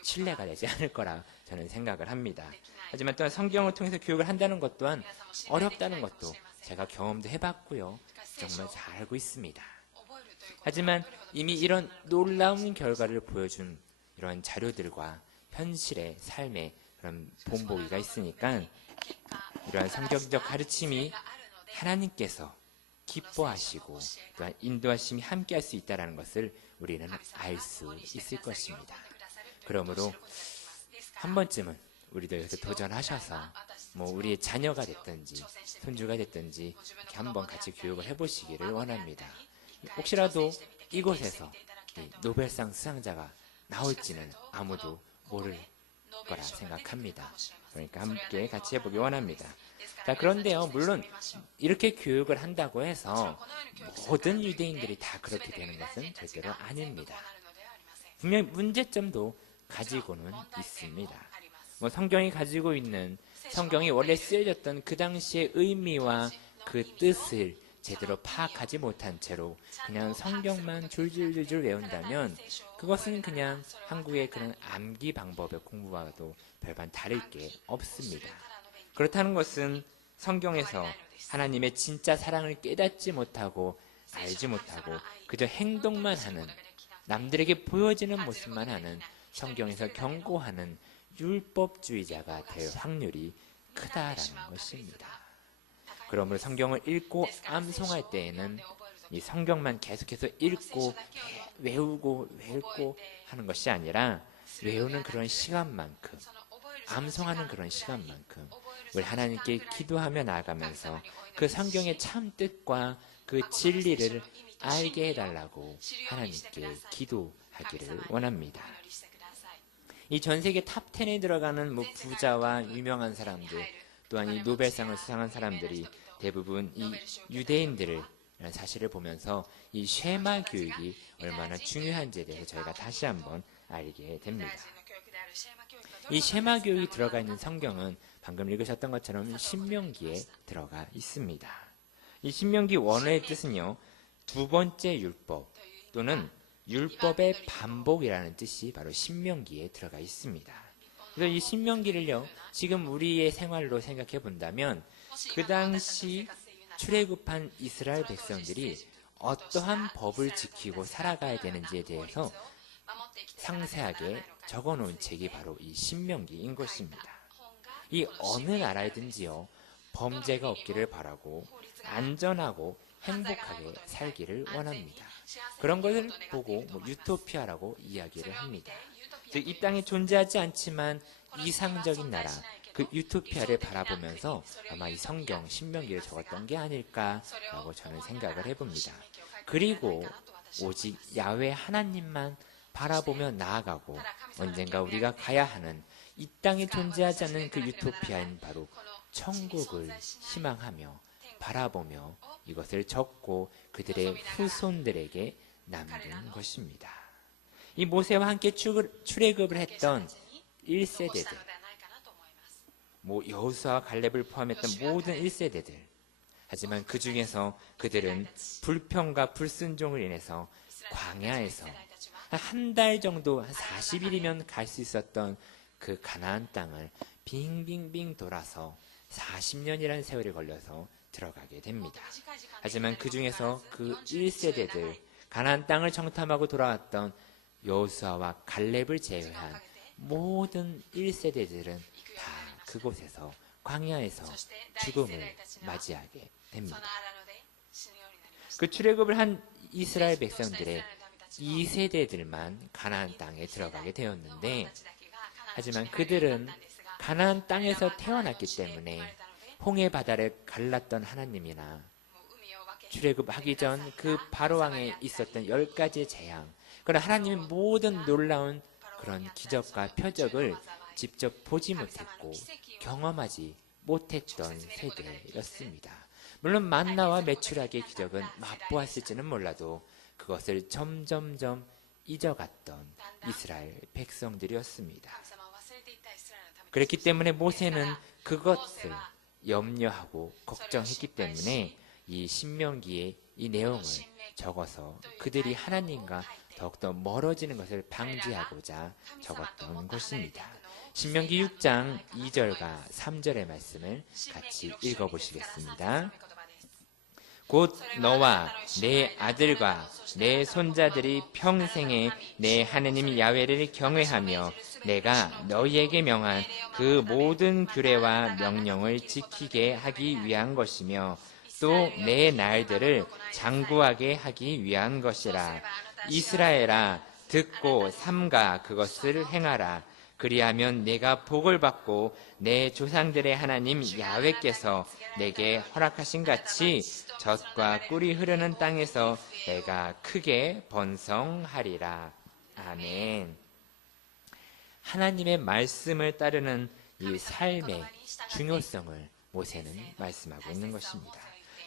신뢰가 되지 않을 거라 저는 생각을 합니다. 하지만 또한 성경을 통해서 교육을 한다는 것 또한 어렵다는 것도 제가 경험도 해봤고요. 정말 잘 알고 있습니다. 하지만 이미 이런 놀라운 결과를 보여준 이런 자료들과 현실의 삶의 그런 본보기가 있으니까 이러한 성경적 가르침이 하나님께서 기뻐하시고 또한 인도하심이 함께할 수 있다는 것을 우리는 알 수 있을 것입니다. 그러므로 한 번쯤은 우리도 여기서 도전하셔서 뭐 우리의 자녀가 됐든지 손주가 됐든지 이렇게 한번 같이 교육을 해보시기를 원합니다. 혹시라도 이곳에서 이 노벨상 수상자가 나올지는 아무도 모를 거라 생각합니다. 그러니까 함께 같이 해보기 원합니다. 자, 그런데요, 물론 이렇게 교육을 한다고 해서 모든 유대인들이 다 그렇게 되는 것은 절대로 아닙니다. 분명히 문제점도 가지고는 있습니다. 뭐 성경이 가지고 있는 성경이 원래 쓰여졌던 그 당시의 의미와 그 뜻을 제대로 파악하지 못한 채로 그냥 성경만 줄줄줄줄 외운다면 그것은 그냥 한국의 그런 암기 방법의 공부와도 별반 다를 게 없습니다. 그렇다는 것은 성경에서 하나님의 진짜 사랑을 깨닫지 못하고 알지 못하고 그저 행동만 하는, 남들에게 보여지는 모습만 하는 성경에서 경고하는 율법주의자가 될 확률이 크다라는 것입니다. 그러므로 성경을 읽고 암송할 때에는 이 성경만 계속해서 읽고 외우고 하는 것이 아니라 외우는 그런 시간만큼, 암송하는 그런 시간만큼 우리 하나님께 기도하며 나아가면서 그 성경의 참 뜻과 그 진리를 알게 해달라고 하나님께 기도하기를 원합니다. 이 전 세계 탑 10에 들어가는 뭐 부자와 유명한 사람들, 또한 이 노벨상을 수상한 사람들이 대부분 이 유대인들을 사실을 보면서 이 쉐마 교육이 얼마나 중요한지에 대해서 저희가 다시 한번 알게 됩니다. 이 쉐마 교육이 들어가 있는 성경은 방금 읽으셨던 것처럼 신명기에 들어가 있습니다. 이 신명기 원어의 뜻은요, 두 번째 율법 또는 율법의 반복이라는 뜻이 바로 신명기에 들어가 있습니다. 그래서 이 신명기를요, 지금 우리의 생활로 생각해 본다면 그 당시 출애굽한 이스라엘 백성들이 어떠한 법을 지키고 살아가야 되는지에 대해서 상세하게 적어놓은 책이 바로 이 신명기인 것입니다. 이 어느 나라이든지요, 범죄가 없기를 바라고 안전하고 행복하게 살기를 원합니다. 그런 것을 보고 유토피아라고 이야기를 합니다. 즉, 이 땅에 존재하지 않지만 이상적인 나라, 그 유토피아를 바라보면서 아마 이 성경 신명기를 적었던 게 아닐까라고 저는 생각을 해봅니다. 그리고 오직 야훼 하나님만 바라보며 나아가고 언젠가 우리가 가야 하는 이 땅에 존재하지 않는 그 유토피아인 바로 천국을 희망하며 바라보며 이것을 적고 그들의 후손들에게 남긴 것입니다. 이 모세와 함께 출애굽을 했던 1세대들, 여호수아와 갈렙을 포함했던 모든 1세대들, 하지만 그 중에서 그들은 불평과 불순종을 인해서 광야에서 한 달 정도, 한 40일이면 갈 수 있었던 그 가나안 땅을 빙빙빙 돌아서 40년이라는 세월이 걸려서 들어가게 됩니다. 하지만 그 중에서 그 1세대들, 가나안 땅을 정탐하고 돌아왔던 여호수아와 갈렙을 제외한 모든 1세대들은 다 그곳에서 광야에서 죽음을 맞이하게 됩니다. 그 출애굽을 한 이스라엘 백성들의 2세대들만 가나안 땅에 들어가게 되었는데, 하지만 그들은 가나안 땅에서 태어났기 때문에 홍해 바다를 갈랐던 하나님이나 출애굽하기 전 그 바로왕에 있었던 10가지의 재앙, 그런 하나님의 모든 놀라운 그런 기적과 표적을 직접 보지 못했고 경험하지 못했던 세대였습니다. 물론 만나와 메추라기의 기적은 맛보았을지는 몰라도 그것을 점점점 잊어갔던 이스라엘 백성들이었습니다. 그렇기 때문에 모세는 그것을 염려하고 걱정했기 때문에 이 신명기에 이 내용을 적어서 그들이 하나님과 더욱더 멀어지는 것을 방지하고자 적었던 것입니다. 신명기 6장 2절과 3절의 말씀을 같이 읽어보시겠습니다. 곧 너와 내 아들과 내 손자들이 평생에 내 하느님 야훼를 경외하며 내가 너희에게 명한 그 모든 규례와 명령을 지키게 하기 위한 것이며 또 내 날들을 장구하게 하기 위한 것이라. 이스라엘아, 듣고 삼가 그것을 행하라. 그리하면 내가 복을 받고 내 조상들의 하나님 야훼께서 내게 허락하신 같이 젖과 꿀이 흐르는 땅에서 내가 크게 번성하리라. 아멘. 하나님의 말씀을 따르는 이 삶의 중요성을 모세는 말씀하고 있는 것입니다.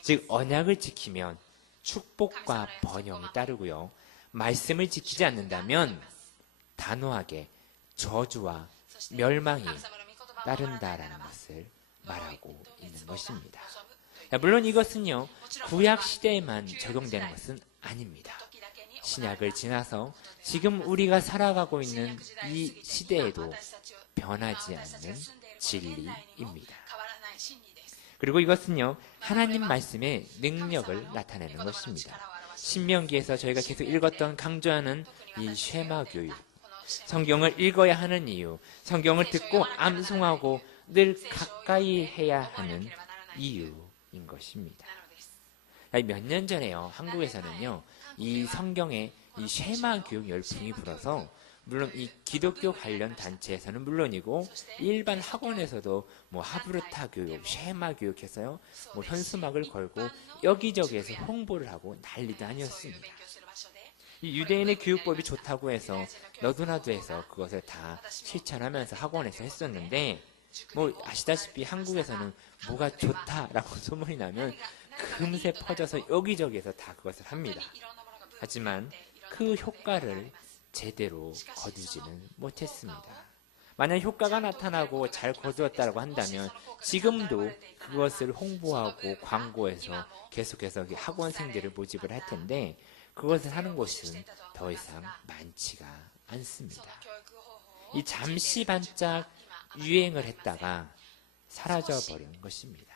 즉 언약을 지키면 축복과 번영이 따르고요, 말씀을 지키지 않는다면 단호하게 저주와 멸망이 따른다라는 것을 말하고 있는 것입니다. 물론 이것은요, 구약 시대에만 적용되는 것은 아닙니다. 신약을 지나서 지금 우리가 살아가고 있는 이 시대에도 변하지 않는 진리입니다. 그리고 이것은요, 하나님 말씀의 능력을 나타내는 것입니다. 신명기에서 저희가 계속 읽었던 강조하는 이 쉐마 교육, 성경을 읽어야 하는 이유, 성경을 듣고 암송하고 늘 가까이 해야 하는 이유인 것입니다. 몇 년 전에요, 한국에서는요, 이 성경에 이 쉐마 교육 열풍이 불어서, 물론 이 기독교 관련 단체에서는 물론이고 일반 학원에서도 뭐 하브르타 교육, 쉐마 교육해서요, 뭐 현수막을 걸고 여기저기에서 홍보를 하고 난리도 아니었습니다. 이 유대인의 교육법이 좋다고 해서 너도나도 해서 그것을 다 실천하면서 학원에서 했었는데, 뭐 아시다시피 한국에서는 뭐가 좋다라고 소문이 나면 금세 퍼져서 여기저기에서 다 그것을 합니다. 하지만 그 효과를 제대로 거두지는 못했습니다. 만약 효과가 나타나고 잘 거두었다고 한다면 지금도 그것을 홍보하고 광고해서 계속해서 학원생들을 모집을 할 텐데, 그것을 하는 곳은 더 이상 많지가 않습니다. 이 잠시 반짝 유행을 했다가 사라져버린 것입니다.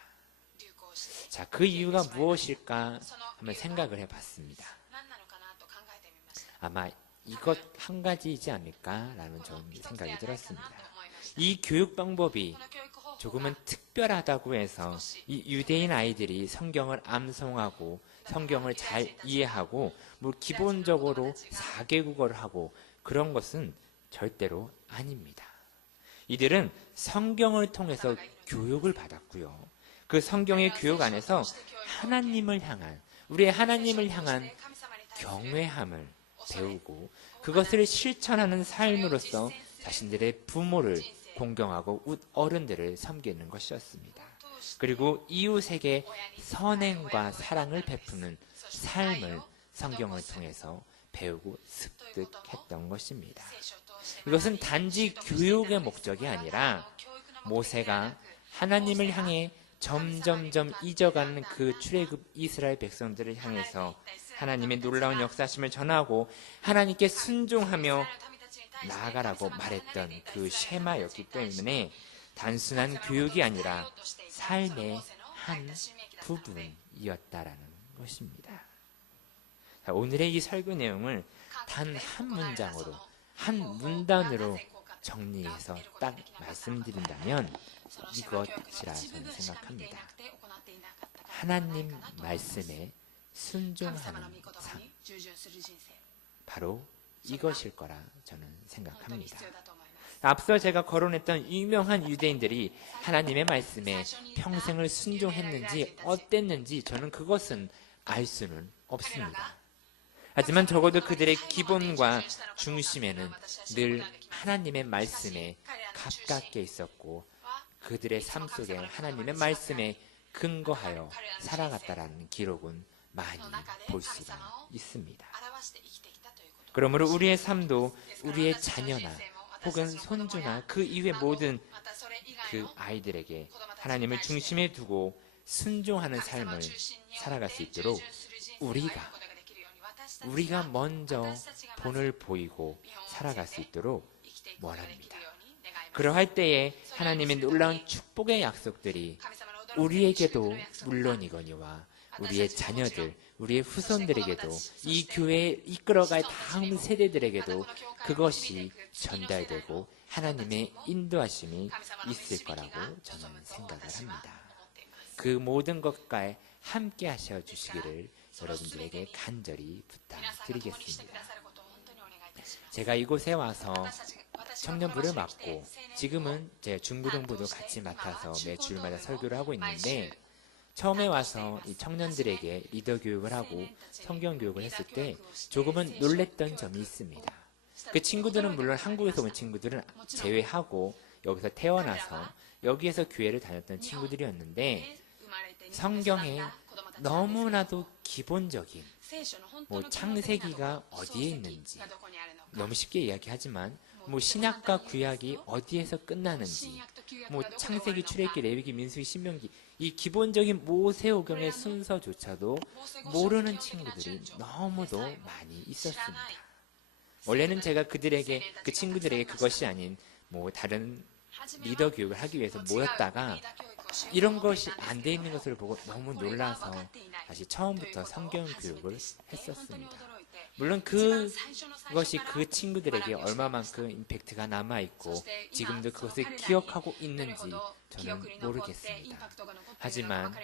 자, 그 이유가 무엇일까 한번 생각을 해봤습니다. 아마 이것 한 가지이지 않을까라는 좀 생각이 들었습니다. 이 교육 방법이 조금은 특별하다고 해서 이 유대인 아이들이 성경을 암송하고 성경을 잘 이해하고 뭐 기본적으로 4개국어를 하고 그런 것은 절대로 아닙니다. 이들은 성경을 통해서 교육을 받았고요, 그 성경의 교육 안에서 하나님을 향한, 우리의 하나님을 향한 경외함을 배우고 그것을 실천하는 삶으로써 자신들의 부모를 공경하고 어른들을 섬기는 것이었습니다. 그리고 이웃에게 선행과 사랑을 베푸는 삶을 성경을 통해서 배우고 습득했던 것입니다. 이것은 단지 교육의 목적이 아니라 모세가 하나님을 향해 점점점 잊어가는 그 출애굽 이스라엘 백성들을 향해서 하나님의 놀라운 역사심을 전하고 하나님께 순종하며 나아가라고 말했던 그 쉐마였기 때문에 단순한 교육이 아니라 삶의 한 부분이었다라는 것입니다. 자, 오늘의 이 설교 내용을 단 한 문장으로, 한 문단으로 정리해서 딱 말씀드린다면 이것이라 저는 생각합니다. 하나님 말씀에 순종하는 삶, 바로 이것일 거라 저는 생각합니다. 앞서 제가 거론했던 유명한 유대인들이 하나님의 말씀에 평생을 순종했는지 어땠는지 저는 그것은 알 수는 없습니다. 하지만 적어도 그들의 기본과 중심에는 늘 하나님의 말씀에 가깝게 있었고 그들의 삶 속에 하나님의 말씀에 근거하여 살아갔다라는 기록은 많이 볼 수가 있습니다. 그러므로 우리의 삶도 우리의 자녀나 혹은 손주나 그 이외 모든 그 아이들에게 하나님을 중심에 두고 순종하는 삶을 살아갈 수 있도록 우리가 먼저 본을 보이고 살아갈 수 있도록 원합니다. 그러할 때에 하나님의 놀라운 축복의 약속들이 우리에게도 물론이거니와 우리의 자녀들, 우리의 후손들에게도 이 교회에 이끌어갈 다음 세대들에게도 그것이 전달되고 하나님의 인도하심이 있을 거라고 저는 생각을 합니다. 그 모든 것과 함께 하셔 주시기를 여러분들에게 간절히 부탁드리겠습니다. 제가 이곳에 와서 청년부를 맡고 지금은 제 중고등부도 같이 맡아서 매 주일마다 설교를 하고 있는데 처음에 와서 이 청년들에게 리더 교육을 하고 성경 교육을 했을 때 조금은 놀랬던 점이 있습니다. 그 친구들은 물론 한국에서 온 친구들은 제외하고 여기서 태어나서 여기에서 교회를 다녔던 친구들이었는데 성경에 너무나도 기본적인 창세기가 어디에 있는지 너무 쉽게 이야기하지만 신약과 구약이 어디에서 끝나는지 창세기, 출애굽기, 레위기, 민수기, 신명기 이 기본적인 모세오경의 순서조차도 모르는 친구들이 너무도 많이 있었습니다. 원래는 제가 그 친구들에게 그것이 아닌 다른 리더 교육을 하기 위해서 모였다가 이런 것이 안 돼 있는 것을 보고 너무 놀라서 다시 처음부터 성경 교육을 했었습니다. 물론 그것이 그 친구들에게 얼마만큼 임팩트가 남아있고 지금도 그것을 기억하고 있는지 저는 모르겠습니다. 하지만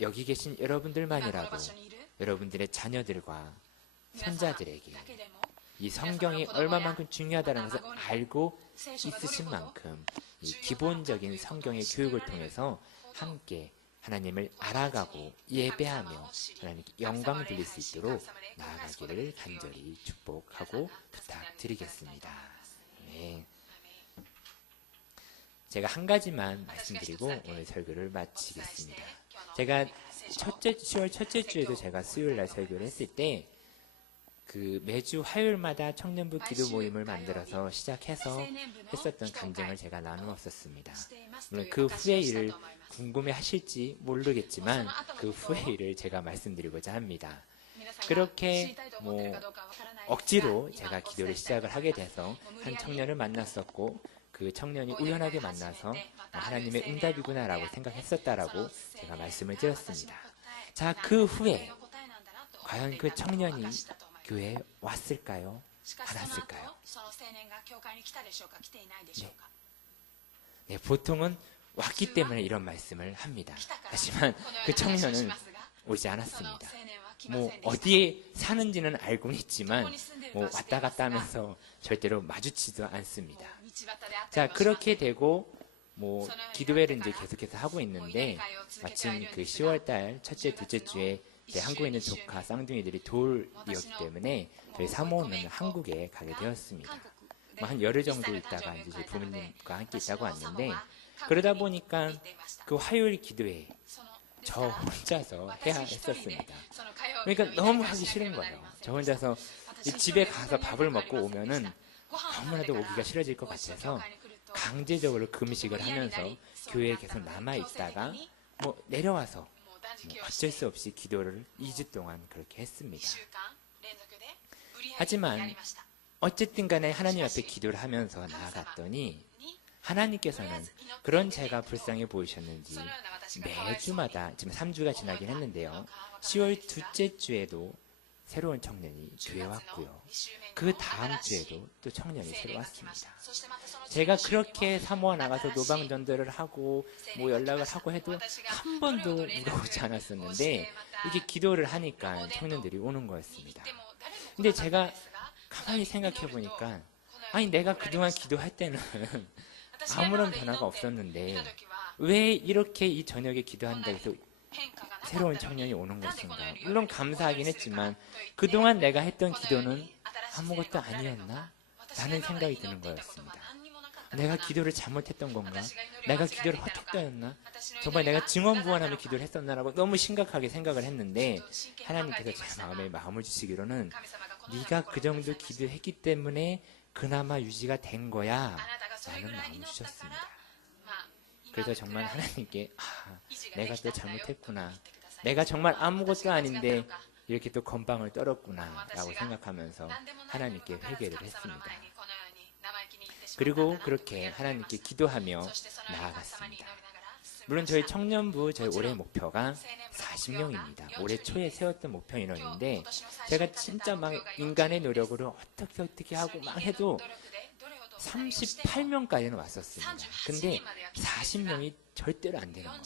여기 계신 여러분들만이라도 여러분들의 자녀들과 손자들에게 이 성경이 얼마만큼 중요하다는 것을 알고 있으신 만큼 이 기본적인 성경의 교육을 통해서 함께 하나님을 알아가고 예배하며 하나님께 영광 돌릴 수 있도록 나아가기를 간절히 축복하고 부탁드리겠습니다. 네. 제가 한 가지만 말씀드리고 오늘 설교를 마치겠습니다. 제가 10월 첫째 주에도 제가 수요일날 설교를 했을 때 매주 화요일마다 청년부 기도 모임을 만들어서 시작해서 했었던 간증을 제가 나누었었습니다. 물론 그 후의 일을 궁금해 하실지 모르겠지만 그 후의 일을 제가 말씀드리고자 합니다. 그렇게 억지로 제가 기도를 시작을 하게 돼서 한 청년을 만났었고 그 청년이 우연하게 만나서 하나님의 응답이구나라고 생각했었다라고 제가 말씀을 드렸습니다. 자, 그 후에 과연 그 청년이 교회에 왔을까요? 안 왔을까요? 네, 보통은 왔기 때문에 이런 말씀을 합니다. 하지만 그 청년은 오지 않았습니다. 어디에 사는지는 알고는 있지만 왔다 갔다 하면서 절대로 마주치지도 않습니다. 자, 그렇게 되고 기도회를 이제 계속해서 하고 있는데 마침 그 10월달 첫째, 둘째 주에 한국에 있는 조카 쌍둥이들이 돌이었기 때문에 저희 사모는 한국에 가게 되었습니다. 한 열흘 정도 있다가 이제 저희 부모님과 함께 있다고 왔는데 그러다 보니까 그 화요일 기도회 저 혼자서 해야 했었습니다. 그러니까 너무 하기 싫은 거예요. 저 혼자서 집에 가서 밥을 먹고 오면은 너무나도 오기가 싫어질 것 같아서 강제적으로 금식을 하면서 교회에 계속 남아있다가 내려와서 어쩔 수 없이 기도를 2주 동안 그렇게 했습니다. 하지만 어쨌든 간에 하나님 앞에 기도를 하면서 나아갔더니 하나님께서는 그런 제가 불쌍해 보이셨는지 매주마다 지금 3주가 지나긴 했는데요. 10월 둘째 주에도 새로운 청년이 교회에 왔고요. 그 다음 주에도 또 청년이 새로 왔습니다. 제가 그렇게 사모아 나가서 노방전도를 하고 연락을 하고 해도 한 번도 누가 오지 않았었는데 이게 기도를 하니까 청년들이 오는 거였습니다. 근데 제가 가만히 생각해 보니까 내가 그동안 기도할 때는 아무런 변화가 없었는데 왜 이렇게 이 저녁에 기도한다 해서 새로운 청년이 오는 것인가. 물론 감사하긴 했지만 그동안 내가 했던 기도는 아무것도 아니었나? 라는 생각이 드는 거였습니다. 내가 기도를 잘못했던 건가? 내가 기도를 헛했다였나? 정말 내가 증언부원하며 기도를 했었나라고 너무 심각하게 생각을 했는데 하나님께서 제 마음에 마음을 주시기로는 네가 그 정도 기도했기 때문에 그나마 유지가 된 거야 라는 마음을 주셨습니다. 그래서 정말 하나님께 내가 또 잘못했구나, 내가 정말 아무것도 아닌데 이렇게 또 건방을 떨었구나 라고 생각하면서 하나님께 회개를 했습니다. 그리고 그렇게 하나님께 기도하며 나아갔습니다. 물론 저희 청년부 저희 올해 목표가 40명입니다. 올해 초에 세웠던 목표 인원인데 제가 진짜 막 인간의 노력으로 어떻게 하고 막 해도 38명까지는 왔었습니다. 근데 40명이 절대로 안 되는 거예요.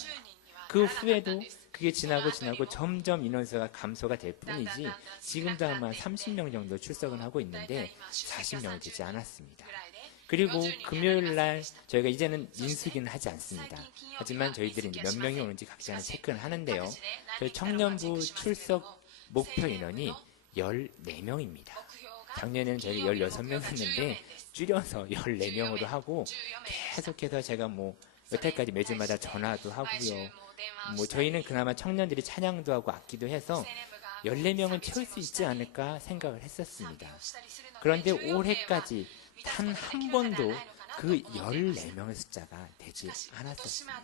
그 후에도 그게 지나고 점점 인원수가 감소가 될 뿐이지 지금도 아마 30명 정도 출석은 하고 있는데 40명이 되지 않았습니다. 그리고 금요일날 저희가 이제는 인수기는 하지 않습니다. 하지만 저희들이 이제 몇 명이 오는지 각자 체크는 하는데요. 저희 청년부 출석 목표 인원이 14명입니다. 작년에는 저희가 16명이었는데 줄여서 14명으로 하고 계속해서 제가 여태까지 매주마다 전화도 하고요. 저희는 그나마 청년들이 찬양도 하고 악기도 해서 14명은 채울 수 있지 않을까 생각을 했었습니다. 그런데 올해까지 단 한 번도 그 14명의 숫자가 되지 않았었습니다.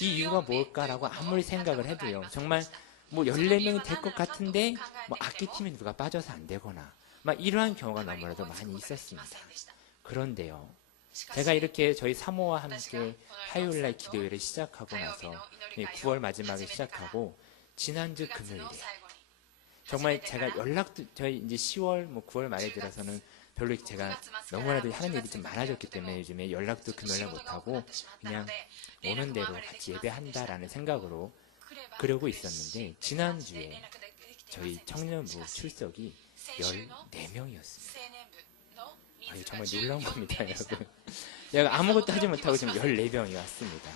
이 이유가 뭘까라고 아무리 생각을 해도요. 정말 14명이 될 것 같은데 악기팀에 누가 빠져서 안 되거나 이러한 경우가 너무나도 많이 있었습니다. 그런데요. 제가 이렇게 저희 사모와 함께 화요일날 기도회를 시작하고 나서 9월 마지막에 시작하고 지난주 금요일에 정말 제가 연락도 저희 이제 10월 9월 말에 들어서는 별로 제가 너무나도 하는 일이 좀 많아졌기 때문에 요즘에 연락도 금요일날 못하고 그냥 오는 대로 같이 예배한다라는 생각으로 그러고 있었는데 지난주에 저희 청년부 출석이 14명이었습니다. 정말 놀라운 겁니다, 여러분. 제가 아무것도 하지 못하고 지금 14명이 왔습니다.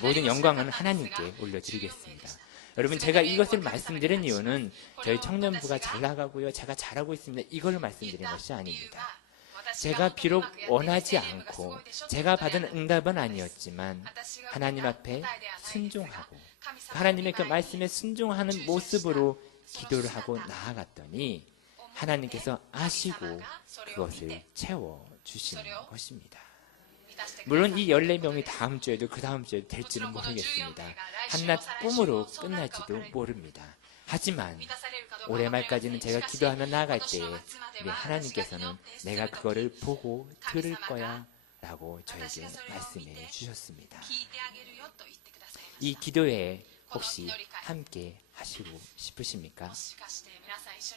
모든 영광은 하나님께 올려드리겠습니다. 여러분, 제가 이것을 말씀드린 이유는 저희 청년부가 잘 나가고요, 제가 잘하고 있습니다, 이걸 말씀드린 것이 아닙니다. 제가 비록 원하지 않고 제가 받은 응답은 아니었지만 하나님 앞에 순종하고 하나님의 그 말씀에 순종하는 모습으로 기도를 하고 나아갔더니 하나님께서 아시고 그것을 채워주시는 것입니다. 물론 이 14명이 다음 주에도 그 다음 주에도 될지는 모르겠습니다. 한낱 꿈으로 끝날지도 모릅니다. 하지만 올해 말까지는 제가 기도하며 나아갈 때에 우리 하나님께서는 내가 그거를 보고 들을 거야 라고 저에게 말씀해 주셨습니다. 이 기도회에 혹시 함께 하시고 싶으십니까?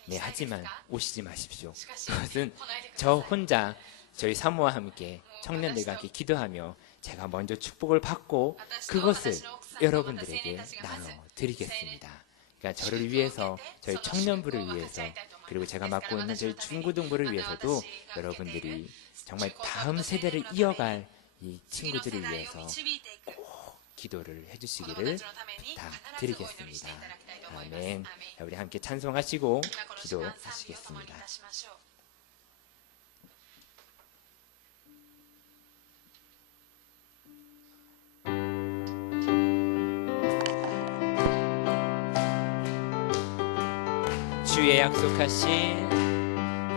네, 하지만 오시지 마십시오. 그것은 저 혼자 저희 사모와 함께 청년들과 함께 기도하며 제가 먼저 축복을 받고 그것을 여러분들에게 나눠드리겠습니다. 그러니까 저를 위해서, 저희 청년부를 위해서, 그리고 제가 맡고 있는 저희 중고등부를 위해서도 여러분들이 정말 다음 세대를 이어갈 이 친구들을 위해서 꼭 기도를 해주시기를 부탁드리겠습니다. 아멘. 우리 함께 찬송하시고 기도하시겠습니다.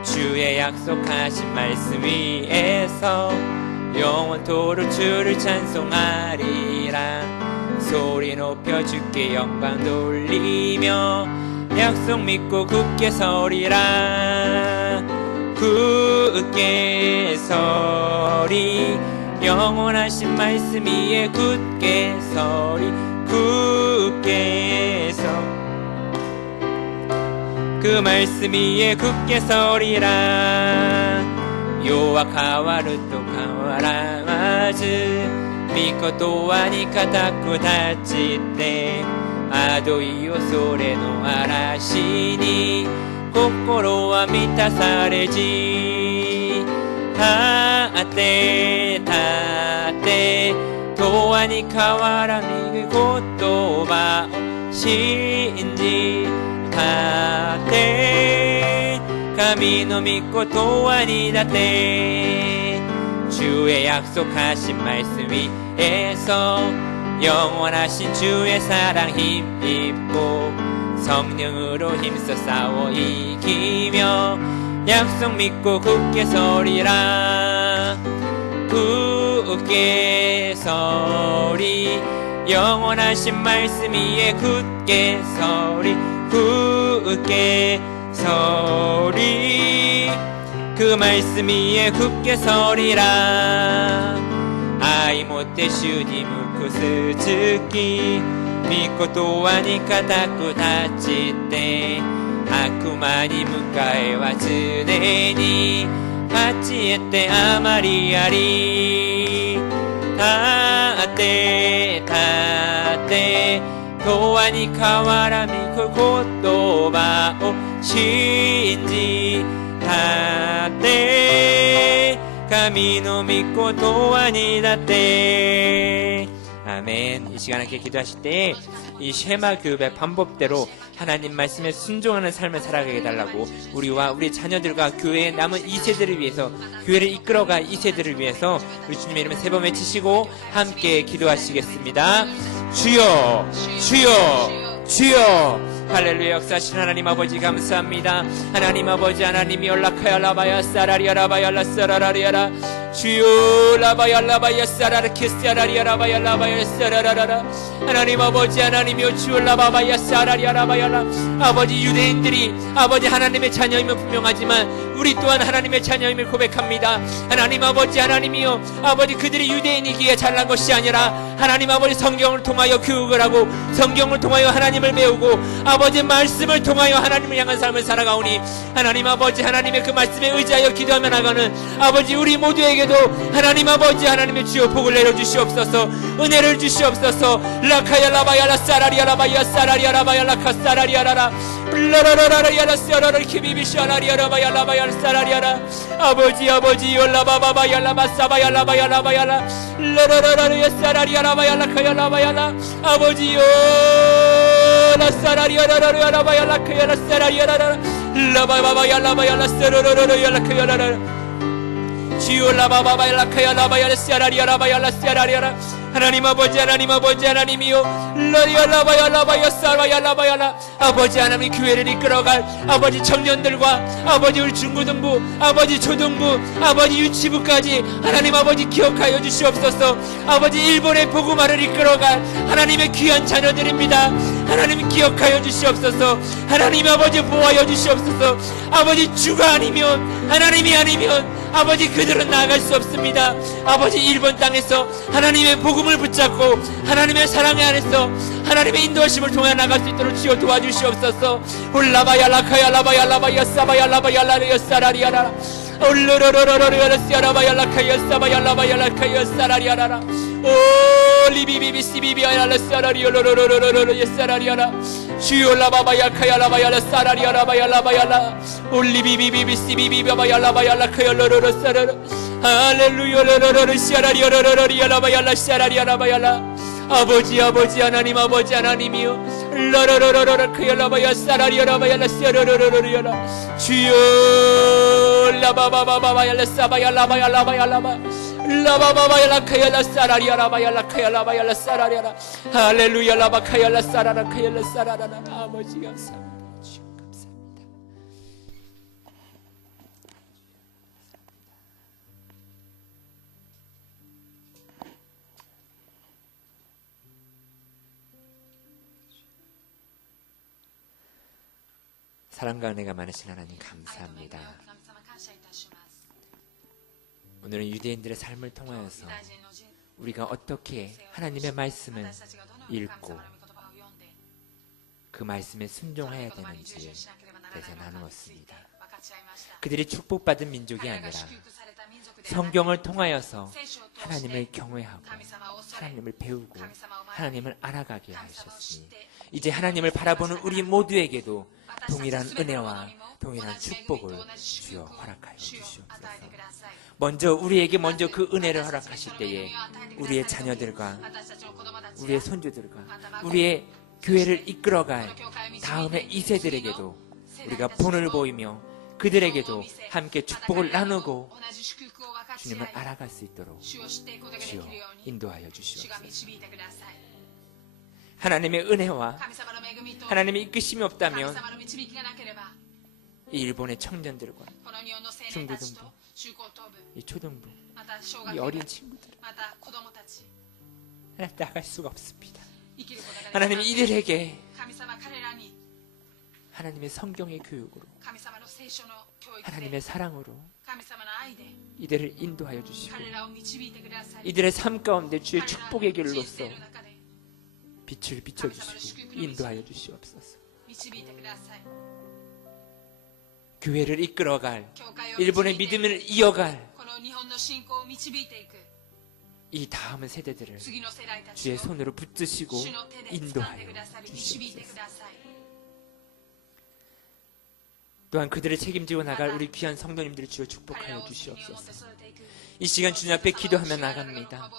주의 약속하신 말씀 위에서 영원토록 주를 찬송하리라. 소리 높여 주께 영광 돌리며 약속 믿고 굳게 서리라. 굳게 서리, 영원하신 말씀 위에 굳게 서리. 굳게 서, 그 말씀 위에 굳게 서리라. 요와 카와르と変わらず御事はに固く立ちて惑い恐れの嵐に心は満たされじ。立て立て永遠に変わらぬ言葉を信じたって神の御ことはにだって주의 약속하신 말씀 위에서 영원하신 주의 사랑 힘입고 성령으로 힘써 싸워 이기며 약속 믿고 굳게 서리라 굳게 서리 영원하신 말씀 위에 굳게 서리 굳게 서리 그 말씀 위에 굳게 서리라愛もって主に向く続き御ことはに固く立ちて悪魔に向かえは常に勝ち得てあまりあり立って立って永遠に変わらみく言葉を信じたって神の御ことはにだって아멘. 이 시간에 함께 기도하실 때 이 쉐마 교육의 방법대로 하나님 말씀에 순종하는 삶을 살아가게 해달라고 우리와 우리 자녀들과 교회의 남은 2세들을 위해서 교회를 이끌어갈 2세들을 위해서 우리 주님의 이름에 세 번 외치시고 함께 기도하시겠습니다. 주여 주여 주여 할렐루야 역사하신 하나님 아버지 감사합니다. 하나님 아버지 하나님이 연락하여 라바야 사라리야 라바야 라사라리야라 주여 라바야 라바야 사라르 키스야라리야 라바야 라바야 사라라라 하나님 아버지 하나님이여 주여 라바바야 사라리야 라바야라 아버지 유대인들이 아버지 하나님의 자녀임은 분명하지만 우리 또한 하나님의 자녀임을 고백합니다. 하나님 아버지 하나님이여 아버지 그들이 유대인이기에 잘난 것이 아니라 하나님 아버지 성경을 통하여 교육을 하고 성경을 통하여 하나님을 배우고 아버지 말씀을 통하여 하나님을 향한 삶을 살아가오니 하나님 아버지 하나님의 그 말씀에 의지하여 기도하며 나가는 아버지 우리 모두에게도 하나님 아버지 하나님의 주여 복을 내려주시옵소서 은혜를 주시옵소서 라카야 라바야 라사라리야 라바야 사라리야 라바야 라카 사라리야 라라 라라라라야 라사라라 키비비샤라리야 라바야 라바야 라사라리야 아버지 아버지 열라바바바야 라바사바야 라바야 라바야 라라라라야 사라리야 라바야 라카야 라바야 라 아버지요 라사라리야 라라라야 라바야 라카야 라사라리야 라라 라바바바야 라바야 라사라라라야 라카야 라라 주여 라바바바야 라카야 라바야 라사라리야 라바야 라사라리야 하나님 아버지 하나님이요 라리야 라바야 라바야 사바야 라바야 라 아버지 하나님 교회를 이끌어갈 아버지 청년들과 아버지 우리 중고등부 아버지 초등부 아버지 유치부까지 하나님 아버지 기억하여 주시옵소서 아버지 일본의 복음화를 이끌어갈 하나님의 귀한 자녀들입니다. 하나님 기억하여 주시옵소서 하나님 아버지 보호하여 주시옵소서 아버지 주가 아니면 하나님이 아니면 아버지 그들은 나아갈 수 없습니다. 아버지 일본 땅에서 하나님의 복음을 붙잡고 하나님의 사랑의 안에서 하나님의 인도하심을 통해 나갈 수 있도록 주여 도와주시옵소서 올라바야 라카야 라바야 라바야 사바야 라바야 라리야 사라리야라 올로로로로로로야 사라바야 라카야 사바야 라바야 라카야 사라리야라 오 리비비비 시비비야 라사라리야 로로로로로로야 사라리야라 주여 라바바야 카야 라바야 라사라리야 라바야 라바야 라 올리비비비비 시비비바야 라바야 라카야 로로로 사라라 할렐루야 로로로로 사라리야 로로로리야 라바야 라사라리야 라바야 라 아버지 하나님 아버지 하나님이요 라라라라라 크야 라바야 사라리야 라바야 라사라라라리야 라 주여 라바바바바야 라사바야 라바야 라바야 라바 라바바바야 라카야 라사라리야 라바야 라카야 라바야 라사라리야 라 할렐루야 라바카야 라사라라 카야 라사라라 아버지 감사합니다. 사랑과 은혜가 많으신 하나님 감사합니다. 오늘은 유대인들의 삶을 통하여서 우리가 어떻게 하나님의 말씀을 읽고 그 말씀에 순종해야 되는지에 대해서 나누었습니다. 그들이 축복받은 민족이 아니라 성경을 통하여서 하나님을 경외하고 하나님을 배우고 하나님을 알아가게 하셨으니 이제 하나님을 바라보는 우리 모두에게도 동일한 은혜와 동일한 축복을 주여 허락하여 주시옵소서. 먼저 우리에게 먼저 그 은혜를 허락하실 때에 우리의 자녀들과 우리의 손주들과 우리의 교회를 이끌어갈 다음에 2세들에게도 우리가 본을 보이며 그들에게도 함께 축복을 나누고 주님을 알아갈 수 있도록 주여 인도하여 주시옵소서. 하나님의 은혜와 하나님의 이끄심이 없다면 이 일본의 청년들과 중고등부, 이 초등부, 이 어린 친구들 나갈 수가 없습니다. 하나님 이들에게 하나님의 성경의 교육으로 하나님의 사랑으로 이들을 인도하여 주시고 이들의 삶 가운데 주의 축복의 길로서 빛을 비춰주시고 인도하여 주시옵소서. 교회를 이끌어갈 일본의 믿음을 이어갈 이 다음 세대들을 주의 손으로 붙드시고 인도하여 주시옵소서. 또한 그들을 책임지고 나갈 우리 귀한 성도님들을 주여 축복하여 주시옵소서. 이 시간 주님 앞에 기도하며 나갑니다.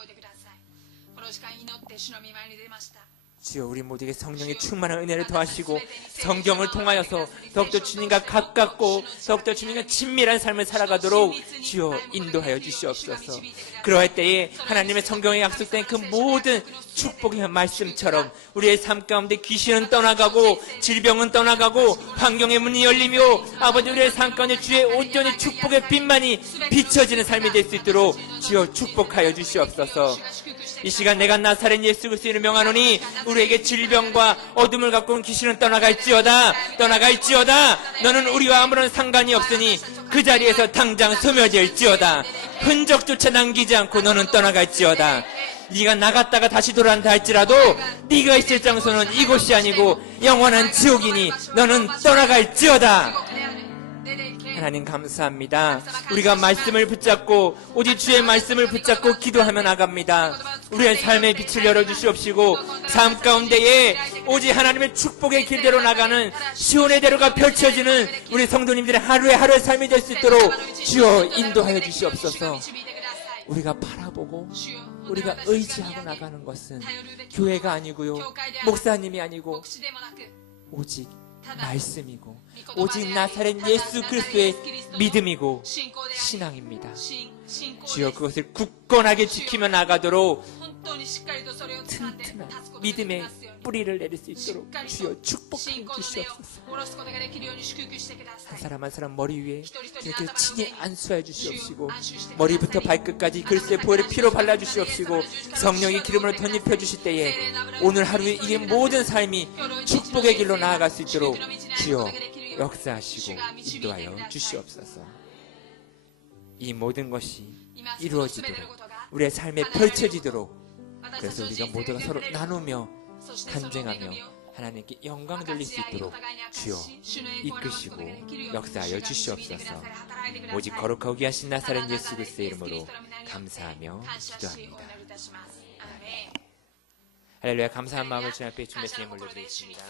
주여 우리 모두에게 성령의 충만한 은혜를 더하시고 성경을 통하여서 더욱더 주님과 가깝고 더욱더 주님과 친밀한 삶을 살아가도록 주여 인도하여 주시옵소서. 그러할 때에 하나님의 성경에 약속된 그 모든 축복의 말씀처럼 우리의 삶 가운데 귀신은 떠나가고 질병은 떠나가고 환경의 문이 열리며 아버지 우리의 삶 가운데 주의 온전히 축복의 빛만이 비춰지는 삶이 될 수 있도록 주여 축복하여 주시옵소서. 이 시간 내가 나사렛 예수 그리스도를 명하노니 우리에게 질병과 어둠을 갖고 온 귀신은 떠나갈지어다. 너는 우리와 아무런 상관이 없으니 그 자리에서 당장 소멸될지어다. 흔적조차 남기지 않고 너는 떠나갈지어다. 네가 나갔다가 다시 돌아온다 할지라도 네가 있을 장소는 이곳이 아니고 영원한 지옥이니 너는 떠나갈지어다. 하나님 감사합니다. 우리가 말씀을 붙잡고 오직 주의 말씀을 붙잡고 기도하며 나갑니다. 우리의 삶의 빛을 열어주시옵시고 삶 가운데에 오직 하나님의 축복의 길대로 나가는 시온의 대로가 펼쳐지는 우리 성도님들의 하루의 삶이 될 수 있도록 주여 인도하여 주시옵소서. 우리가 바라보고 우리가 의지하고 나가는 것은 교회가 아니고요, 목사님이 아니고 오직 말씀이고 오직 나사렛 예수 그리스도의 믿음이고 신앙입니다. 주여 그것을 굳건하게 지키며 나가도록 튼튼한 믿음의 뿌리를 내릴 수 있도록 주여 축복해 주시옵소서. 한 사람 한 사람 머리 위에 이렇게 친히 안수하여 주시옵시고 머리부터 발끝까지 그리스도의 보혈의 피로 발라주시옵시고 성령의 기름으로 덧입혀 주실 때에 오늘 하루에 이 모든 삶이 축복의 길로 나아갈 수 있도록 주여 역사하시고 인도하여 주시옵소서. 이 모든 것이 이루어지도록 우리의 삶에 펼쳐지도록 그래서 우리가 모두가 서로 나누며 간증하며 하나님께 영광 돌릴 수 있도록 주여 이끄시고 역사하여 주시옵소서. 오직 거룩하고 귀하신 나사렛 예수 그리스도의 이름으로 감사하며 기도합니다. 할렐루야. 감사한 마음을 주님 앞에 주님의 예물로 올려드리겠습니다.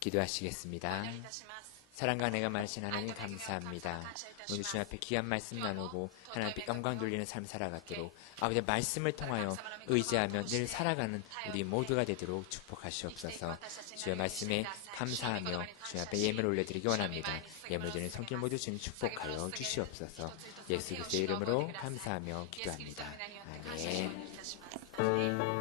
기도하시겠습니다. 사랑과 내가 많으신 하나님 감사합니다. 오늘 주님 앞에 귀한 말씀 나누고 하나님 앞에 영광 돌리는 삶 살아가도록 아버지의 말씀을 통하여 의지하며 늘 살아가는 우리 모두가 되도록 축복하시옵소서. 주의 말씀에 감사하며 주님 앞에 예물을 올려드리기 원합니다. 예물 드리는 성길 모두 주님 축복하여 주시옵소서. 예수 그리스도의 이름으로 감사하며 기도합니다. 아멘.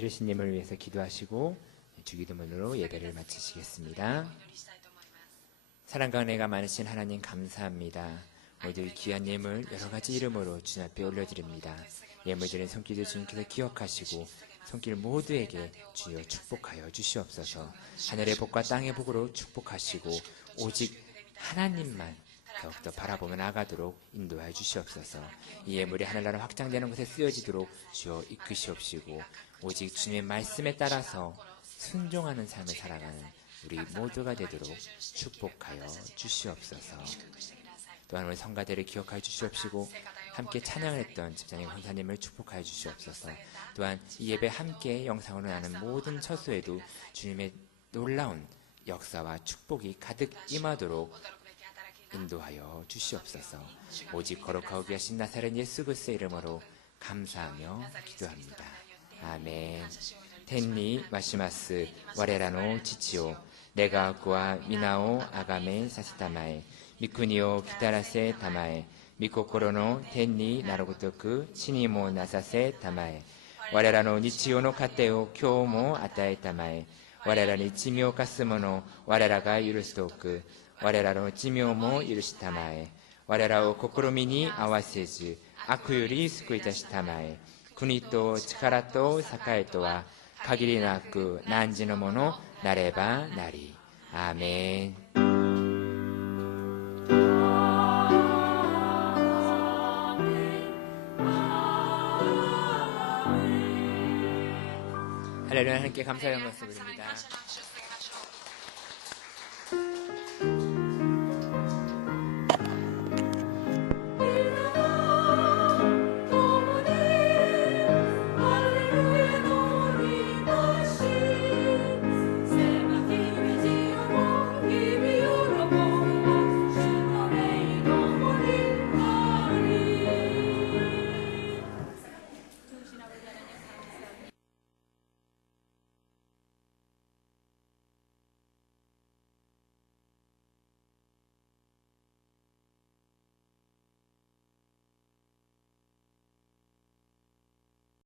들으신 예물을 위해서 기도하시고 주기도문으로 예배를 마치시겠습니다. 사랑과 은혜가 많으신 하나님 감사합니다. 모두 귀한 예물 여러 가지 이름으로 주님 앞에 올려드립니다. 예물드린 손길도 주님께서 기억하시고 손길 모두에게 주여 축복하여 주시옵소서. 하늘의 복과 땅의 복으로 축복하시고 오직 하나님만 더욱더 바라보며 나아가도록 인도하여 주시옵소서. 이 예물이 하늘나라 확장되는 곳에 쓰여지도록 주여 이끄시옵시고 오직 주님의 말씀에 따라서 순종하는 삶을 살아가는 우리 모두가 되도록 축복하여 주시옵소서. 또한 우리 성가대를 기억하여 주시옵시고 함께 찬양을 했던 집사님 권사님을 축복하여 주시옵소서. 또한 이 예배 함께 영상으로 나는 모든 처소에도 주님의 놀라운 역사와 축복이 가득 임하도록 인도하여 주시옵소서. 오직 거룩하고 귀하신 나사렛 예수 그리스도의 이름으로 감사하며 기도합니다. 아멘. 텐니 마시마스 와레라노 지치오 내가 구와 미나오 아가메 사시타마에 미쿠니오 기타라세 타마에 미코코로노 텐니 나로고토쿠 치니모 나사세 타마에 와레라노 니치오노 카테오 교모 아타에タマえ 我らに罪を犯す者我らが許しておく我らの罪をも許したまえ我らを試みに合わせず悪より救い出したまえ国と力と栄とは限りなく汝のものなればなりアーメン。할렐루야. 하나님께 감사의 말씀 드립니다.